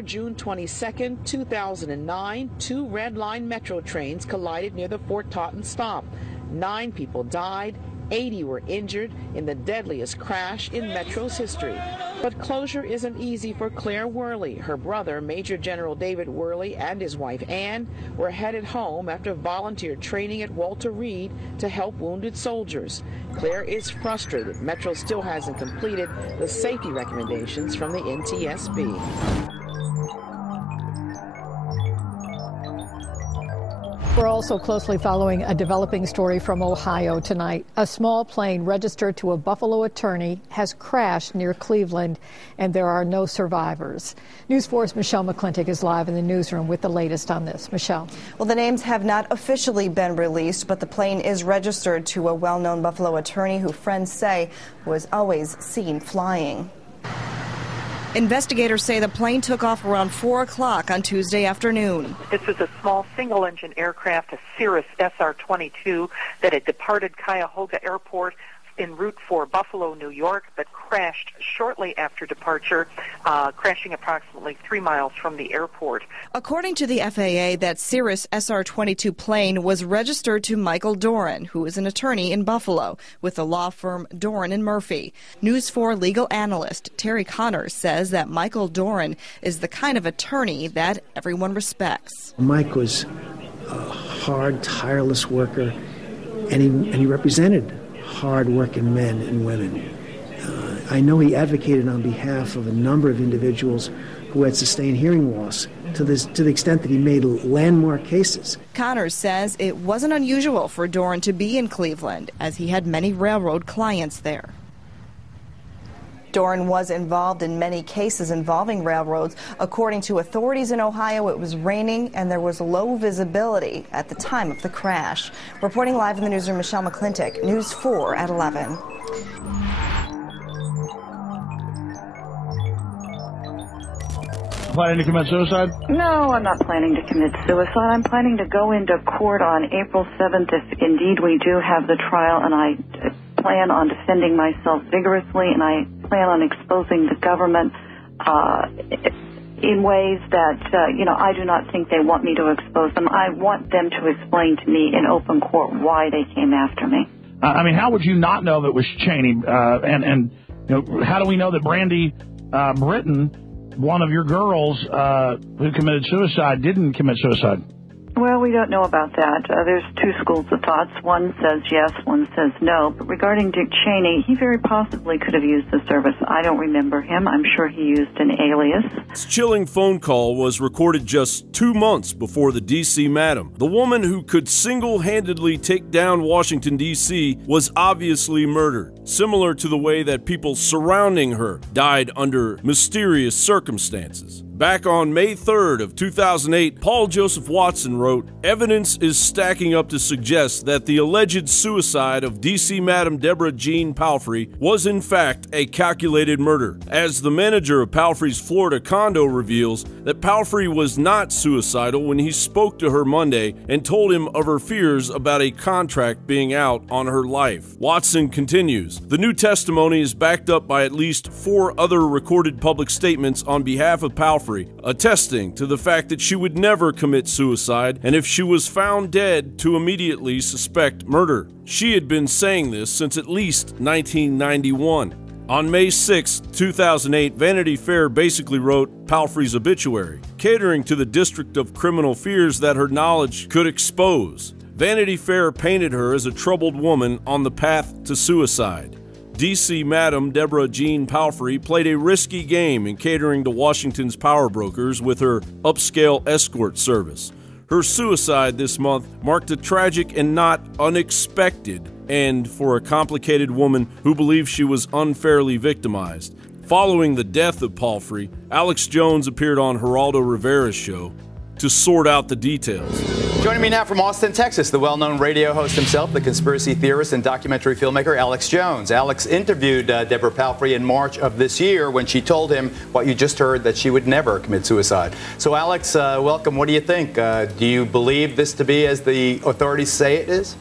June 22, 2009, 2 Red Line Metro trains collided near the Fort Totten stop. 9 people died, 80 were injured in the deadliest crash in Metro's history. But closure isn't easy for Claire Worley. Her brother, Major General David Worley, and his wife Ann were headed home after volunteer training at Walter Reed to help wounded soldiers. Claire is frustrated. Metro still hasn't completed the safety recommendations from the NTSB. We're also closely following a developing story from Ohio tonight. A small plane registered to a Buffalo attorney has crashed near Cleveland, and there are no survivors. News 4's Michelle McClintock is live in the newsroom with the latest on this. Michelle. Well, the names have not officially been released, but the plane is registered to a well-known Buffalo attorney who friends say was always seen flying. Investigators say the plane took off around 4 o'clock on Tuesday afternoon. This was a small single-engine aircraft, a Cirrus SR-22, that had departed Cuyahoga Airport en route for Buffalo, New York, but crashed shortly after departure, crashing approximately 3 miles from the airport. According to the FAA, that Cirrus SR-22 plane was registered to Michael Doran, who is an attorney in Buffalo with the law firm Doran and Murphy. News 4 legal analyst Terry Connors says that Michael Doran is the kind of attorney that everyone respects. Mike was a hard, tireless worker, and he represented hard-working men and women. I know he advocated on behalf of a number of individuals who had sustained hearing loss to the extent that he made landmark cases. Connors says it wasn't unusual for Doran to be in Cleveland, as he had many railroad clients there. Doran was involved in many cases involving railroads. According to authorities in Ohio, it was raining and there was low visibility at the time of the crash. Reporting live in the newsroom, Michelle McClintock, News 4 at 11. Planning to commit suicide? No, I'm not planning to commit suicide. I'm planning to go into court on April 7th if indeed we do have the trial, and I plan on defending myself vigorously, and I plan on exposing the government in ways that, I do not think they want me to expose them. I want them to explain to me in open court why they came after me. I mean, how would you not know that it was Cheney? And how do we know that Brandy Britton, one of your girls who committed suicide, didn't commit suicide? Well, we don't know about that. There's two schools of thoughts. One says yes, one says no. But regarding Dick Cheney, he very possibly could have used the service. I don't remember him. I'm sure he used an alias. This chilling phone call was recorded just 2 months before the D.C. Madam. The woman who could single-handedly take down Washington, D.C. was obviously murdered, similar to the way that people surrounding her died under mysterious circumstances. Back on May 3rd of 2008, Paul Joseph Watson wrote, "Evidence is stacking up to suggest that the alleged suicide of D.C. Madam Deborah Jean Palfrey was in fact a calculated murder, as the manager of Palfrey's Florida condo reveals that Palfrey was not suicidal when he spoke to her Monday and told him of her fears about a contract being out on her life." Watson continues, "The new testimony is backed up by at least 4 other recorded public statements on behalf of Palfrey, attesting to the fact that she would never commit suicide, and if she was found dead, to immediately suspect murder. She had been saying this since at least 1991. On May 6, 2008, Vanity Fair basically wrote Palfrey's obituary, catering to the District of Criminal Fears that her knowledge could expose. Vanity Fair painted her as a troubled woman on the path to suicide. D.C. Madam Deborah Jean Palfrey played a risky game in catering to Washington's power brokers with her upscale escort service. Her suicide this month marked a tragic and not unexpected end for a complicated woman who believed she was unfairly victimized. Following the death of Palfrey, Alex Jones appeared on Geraldo Rivera's show to sort out the details. Joining me now from Austin, Texas, the well-known radio host himself, the conspiracy theorist and documentary filmmaker Alex Jones. Alex interviewed Deborah Palfrey in March of this year when she told him what you just heard, that she would never commit suicide. So Alex, welcome. What do you think? Do you believe this to be as the authorities say it is?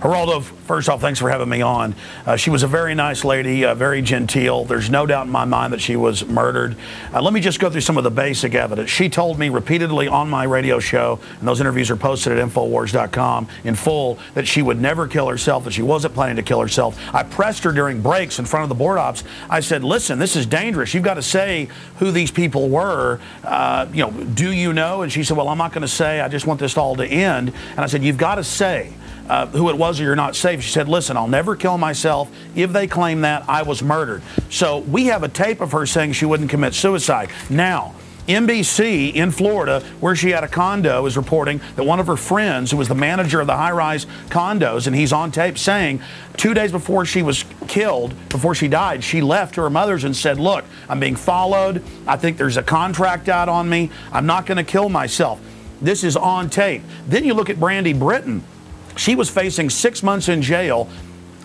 Geraldo, first off, thanks for having me on. She was a very nice lady, very genteel. There's no doubt in my mind that she was murdered. Let me just go through some of the basic evidence. She told me repeatedly on my radio show, and those interviews are posted at Infowars.com in full, that she would never kill herself, that she wasn't planning to kill herself. I pressed her during breaks in front of the board ops. I said, listen, this is dangerous. You've got to say who these people were. Do you know? And she said, well, I'm not going to say. I just want this all to end. And I said, you've got to say who it was, or you're not safe. She said, listen, I'll never kill myself. If they claim that, I was murdered. So we have a tape of her saying she wouldn't commit suicide. Now, NBC in Florida, where she had a condo, is reporting that one of her friends, who was the manager of the high-rise condos, and he's on tape saying 2 days before she was killed, before she died, she left to her mother's and said, look, I'm being followed. I think there's a contract out on me. I'm not going to kill myself. This is on tape. Then you look at Brandy Britton. She was facing 6 months in jail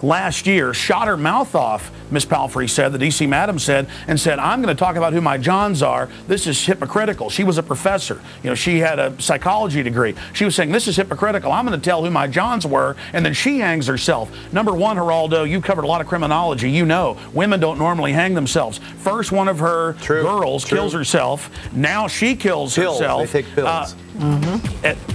last year, shot her mouth off, Miss Palfrey said, the D.C. Madam said, and said, I'm going to talk about who my Johns are. This is hypocritical. She was a professor. She had a psychology degree. She was saying, this is hypocritical. I'm going to tell who my Johns were, and then she hangs herself. Number one, Geraldo, you covered a lot of criminology. You know, women don't normally hang themselves. First, one of her girls kills herself. Now she kills herself. They take pills.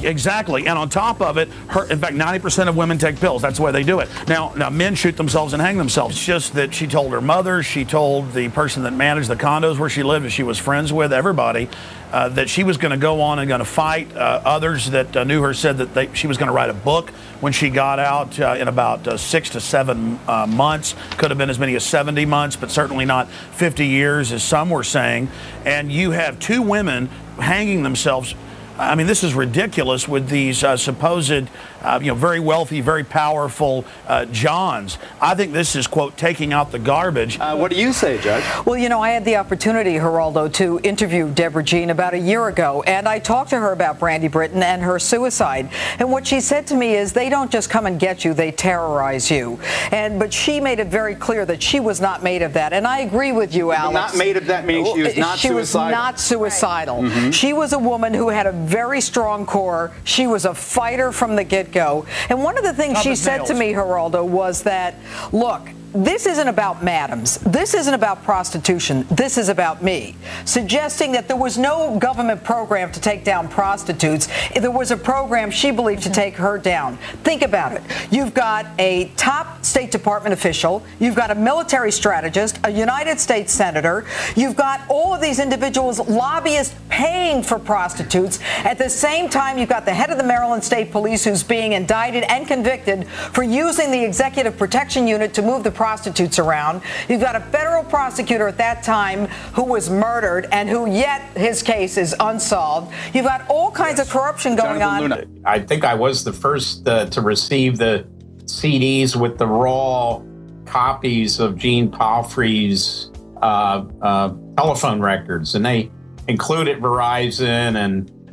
Exactly. And on top of it, in fact, 90% of women take pills. That's the way they do it. Now, men shoot themselves and hang themselves. It's just that she told her mother, she told the person that managed the condos where she lived, that she was friends with, everybody, that she was going to go on and going to fight. Others that knew her said that she was going to write a book when she got out in about 6 to 7 months. Could have been as many as 70 months, but certainly not 50 years, as some were saying. And you have 2 women hanging themselves. I mean, this is ridiculous with these supposed, very wealthy, very powerful Johns. I think this is, quote, taking out the garbage. What do you say, Judge? Well, I had the opportunity, Geraldo, to interview Deborah Jean about a year ago, and I talked to her about Brandy Britton and her suicide. And what she said to me is, they don't just come and get you, they terrorize you. But she made it very clear that she was not made of that. And I agree with you, Alex. Not made of that means she was not suicidal. She was not suicidal. Right. She was a woman who had a very strong core. She was a fighter from the get-go. And one of the things she said to me, Geraldo, was that, look, this isn't about madams. This isn't about prostitution. This is about me. Suggesting that there was no government program to take down prostitutes. There was a program she believed to take her down. Think about it. You've got a top State Department official. You've got a military strategist, a United States senator. You've got all of these individuals, lobbyists, paying for prostitutes. At the same time, you've got the head of the Maryland State Police who's being indicted and convicted for using the Executive Protection Unit to move the prostitutes around. You've got a federal prosecutor at that time who was murdered and who yet his case is unsolved. You've got all kinds of corruption going on. I think I was the first to receive the CDs with the raw copies of Gene Palfrey's telephone records, and they included Verizon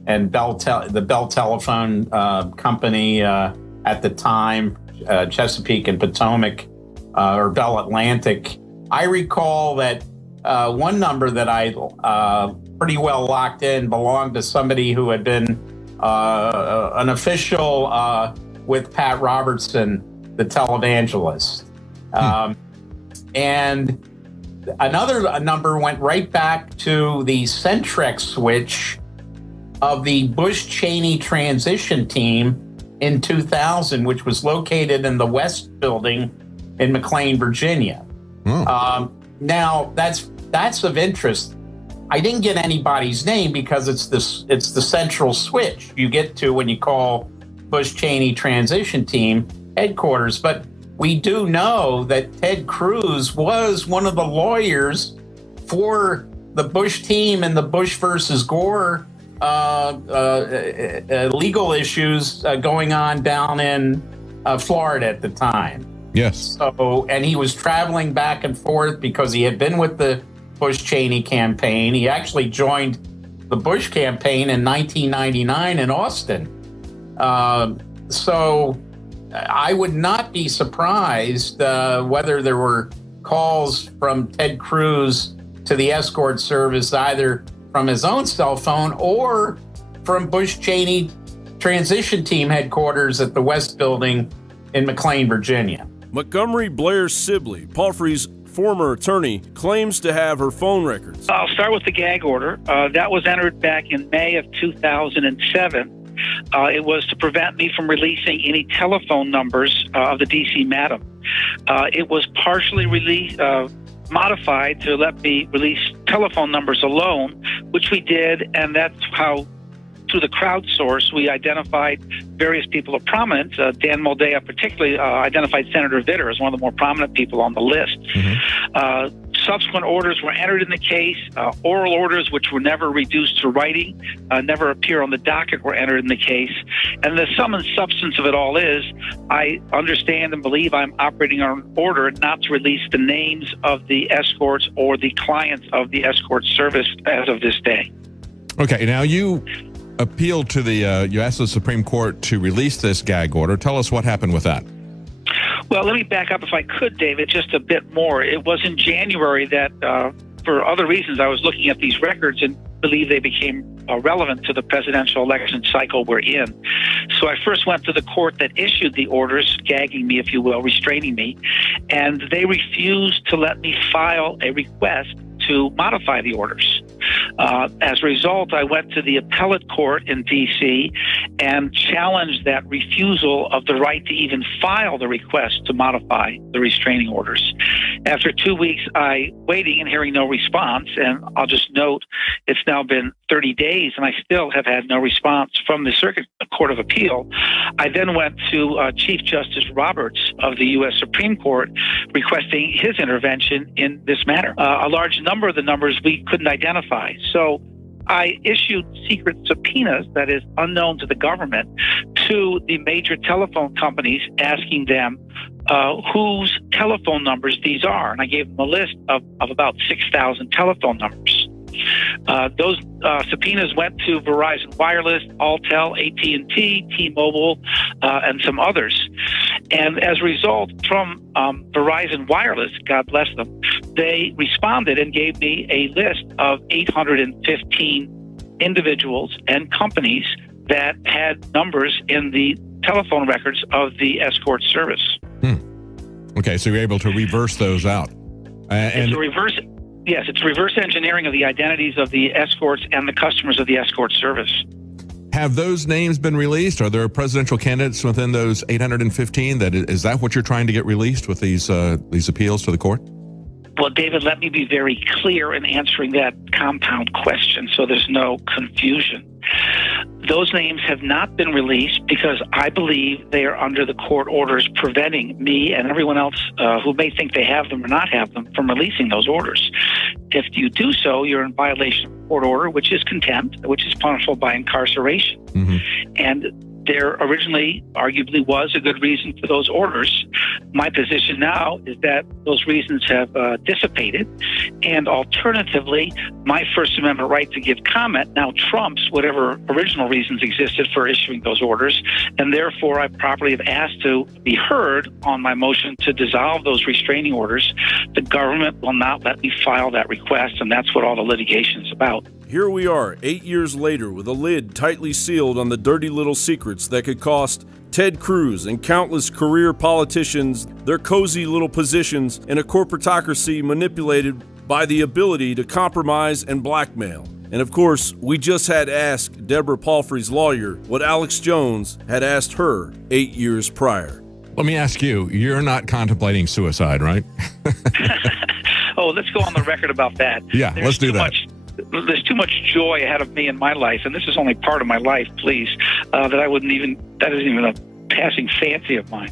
and the Bell Telephone Company at the time, Chesapeake and Potomac, or Bell Atlantic. I recall that one number that I pretty well locked in belonged to somebody who had been an official with Pat Robertson, the televangelist. And another number went right back to the Centrex switch of the Bush-Cheney transition team in 2000, which was located in the West Building in McLean, Virginia. Now, that's of interest. I didn't get anybody's name because it's the central switch you get to when you call Bush-Cheney transition team headquarters. But we do know that Ted Cruz was one of the lawyers for the Bush team and the Bush versus Gore legal issues going on down in Florida at the time. Yes. So, and he was traveling back and forth because he had been with the Bush-Cheney campaign. He actually joined the Bush campaign in 1999 in Austin. So I would not be surprised whether there were calls from Ted Cruz to the escort service, either from his own cell phone or from Bush-Cheney transition team headquarters at the West Building in McLean, Virginia. Montgomery Blair Sibley, Palfrey's former attorney, claims to have her phone records. I'll start with the gag order. That was entered back in May of 2007. It was to prevent me from releasing any telephone numbers of the D.C. Madam. It was partially modified to let me release telephone numbers alone, which we did, and that's how, through the crowdsource, we identified various people of prominence. Dan Moldea particularly identified Senator Vitter as one of the more prominent people on the list. Subsequent orders were entered in the case. Oral orders, which were never reduced to writing, never appear on the docket, were entered in the case. And the sum and substance of it all is, I understand and believe I'm operating on an order not to release the names of the escorts or the clients of the escort service as of this day. Okay, now you appealed to you asked the Supreme Court to release this gag order. Tell us what happened with that. Well, let me back up, if I could, David, just a bit more. It was in January that, for other reasons, I was looking at these records and believe they became relevant to the presidential election cycle we're in. So I first went to the court that issued the orders, gagging me, if you will, restraining me, and they refused to let me file a request to modify the orders. As a result, I went to the appellate court in D.C. and challenged that refusal of the right to even file the request to modify the restraining orders. After 2 weeks, I waiting and hearing no response, and I'll just note it's now been 30 days, and I still have had no response from the Circuit Court of Appeal. I then went to Chief Justice Roberts of the U.S. Supreme Court requesting his intervention in this matter. A large number of the numbers we couldn't identify. So I issued secret subpoenas, that is unknown to the government, to the major telephone companies, asking them whose telephone numbers these are. And I gave them a list of about 6,000 telephone numbers. Those subpoenas went to Verizon Wireless, Alltel, AT&T, T-Mobile, and some others. And as a result, from Verizon Wireless, God bless them, they responded and gave me a list of 815 individuals and companies that had numbers in the telephone records of the escort service. Okay, so you're able to reverse those out. It's reverse engineering of the identities of the escorts and the customers of the escort service. Have those names been released? Are there presidential candidates within those 815? Is that what you're trying to get released with these appeals to the court? Well, David, let me be very clear in answering that compound question so there's no confusion. Those names have not been released because I believe they are under the court orders preventing me and everyone else who may think they have them or not have them from releasing those orders. If you do so, you're in violation of court order, which is contempt, which is punishable by incarceration. And there originally arguably was a good reason for those orders. My position now is that those reasons have dissipated, and alternatively, my First Amendment right to give comment now trumps whatever original reasons existed for issuing those orders, and therefore I properly have asked to be heard on my motion to dissolve those restraining orders. The government will not let me file that request, and that's what all the litigation is about. Here we are, 8 years later, with a lid tightly sealed on the dirty little secrets that could cost Ted Cruz and countless career politicians their cozy little positions in a corporatocracy manipulated by the ability to compromise and blackmail. And of course, we just had asked Deborah Palfrey's lawyer what Alex Jones had asked her 8 years prior. Let me ask you, you're not contemplating suicide, right? Oh, let's go on the record about that. Yeah, let's do that. There's too much joy ahead of me in my life, and this is only part of my life, please, that isn't even a passing fancy of mine.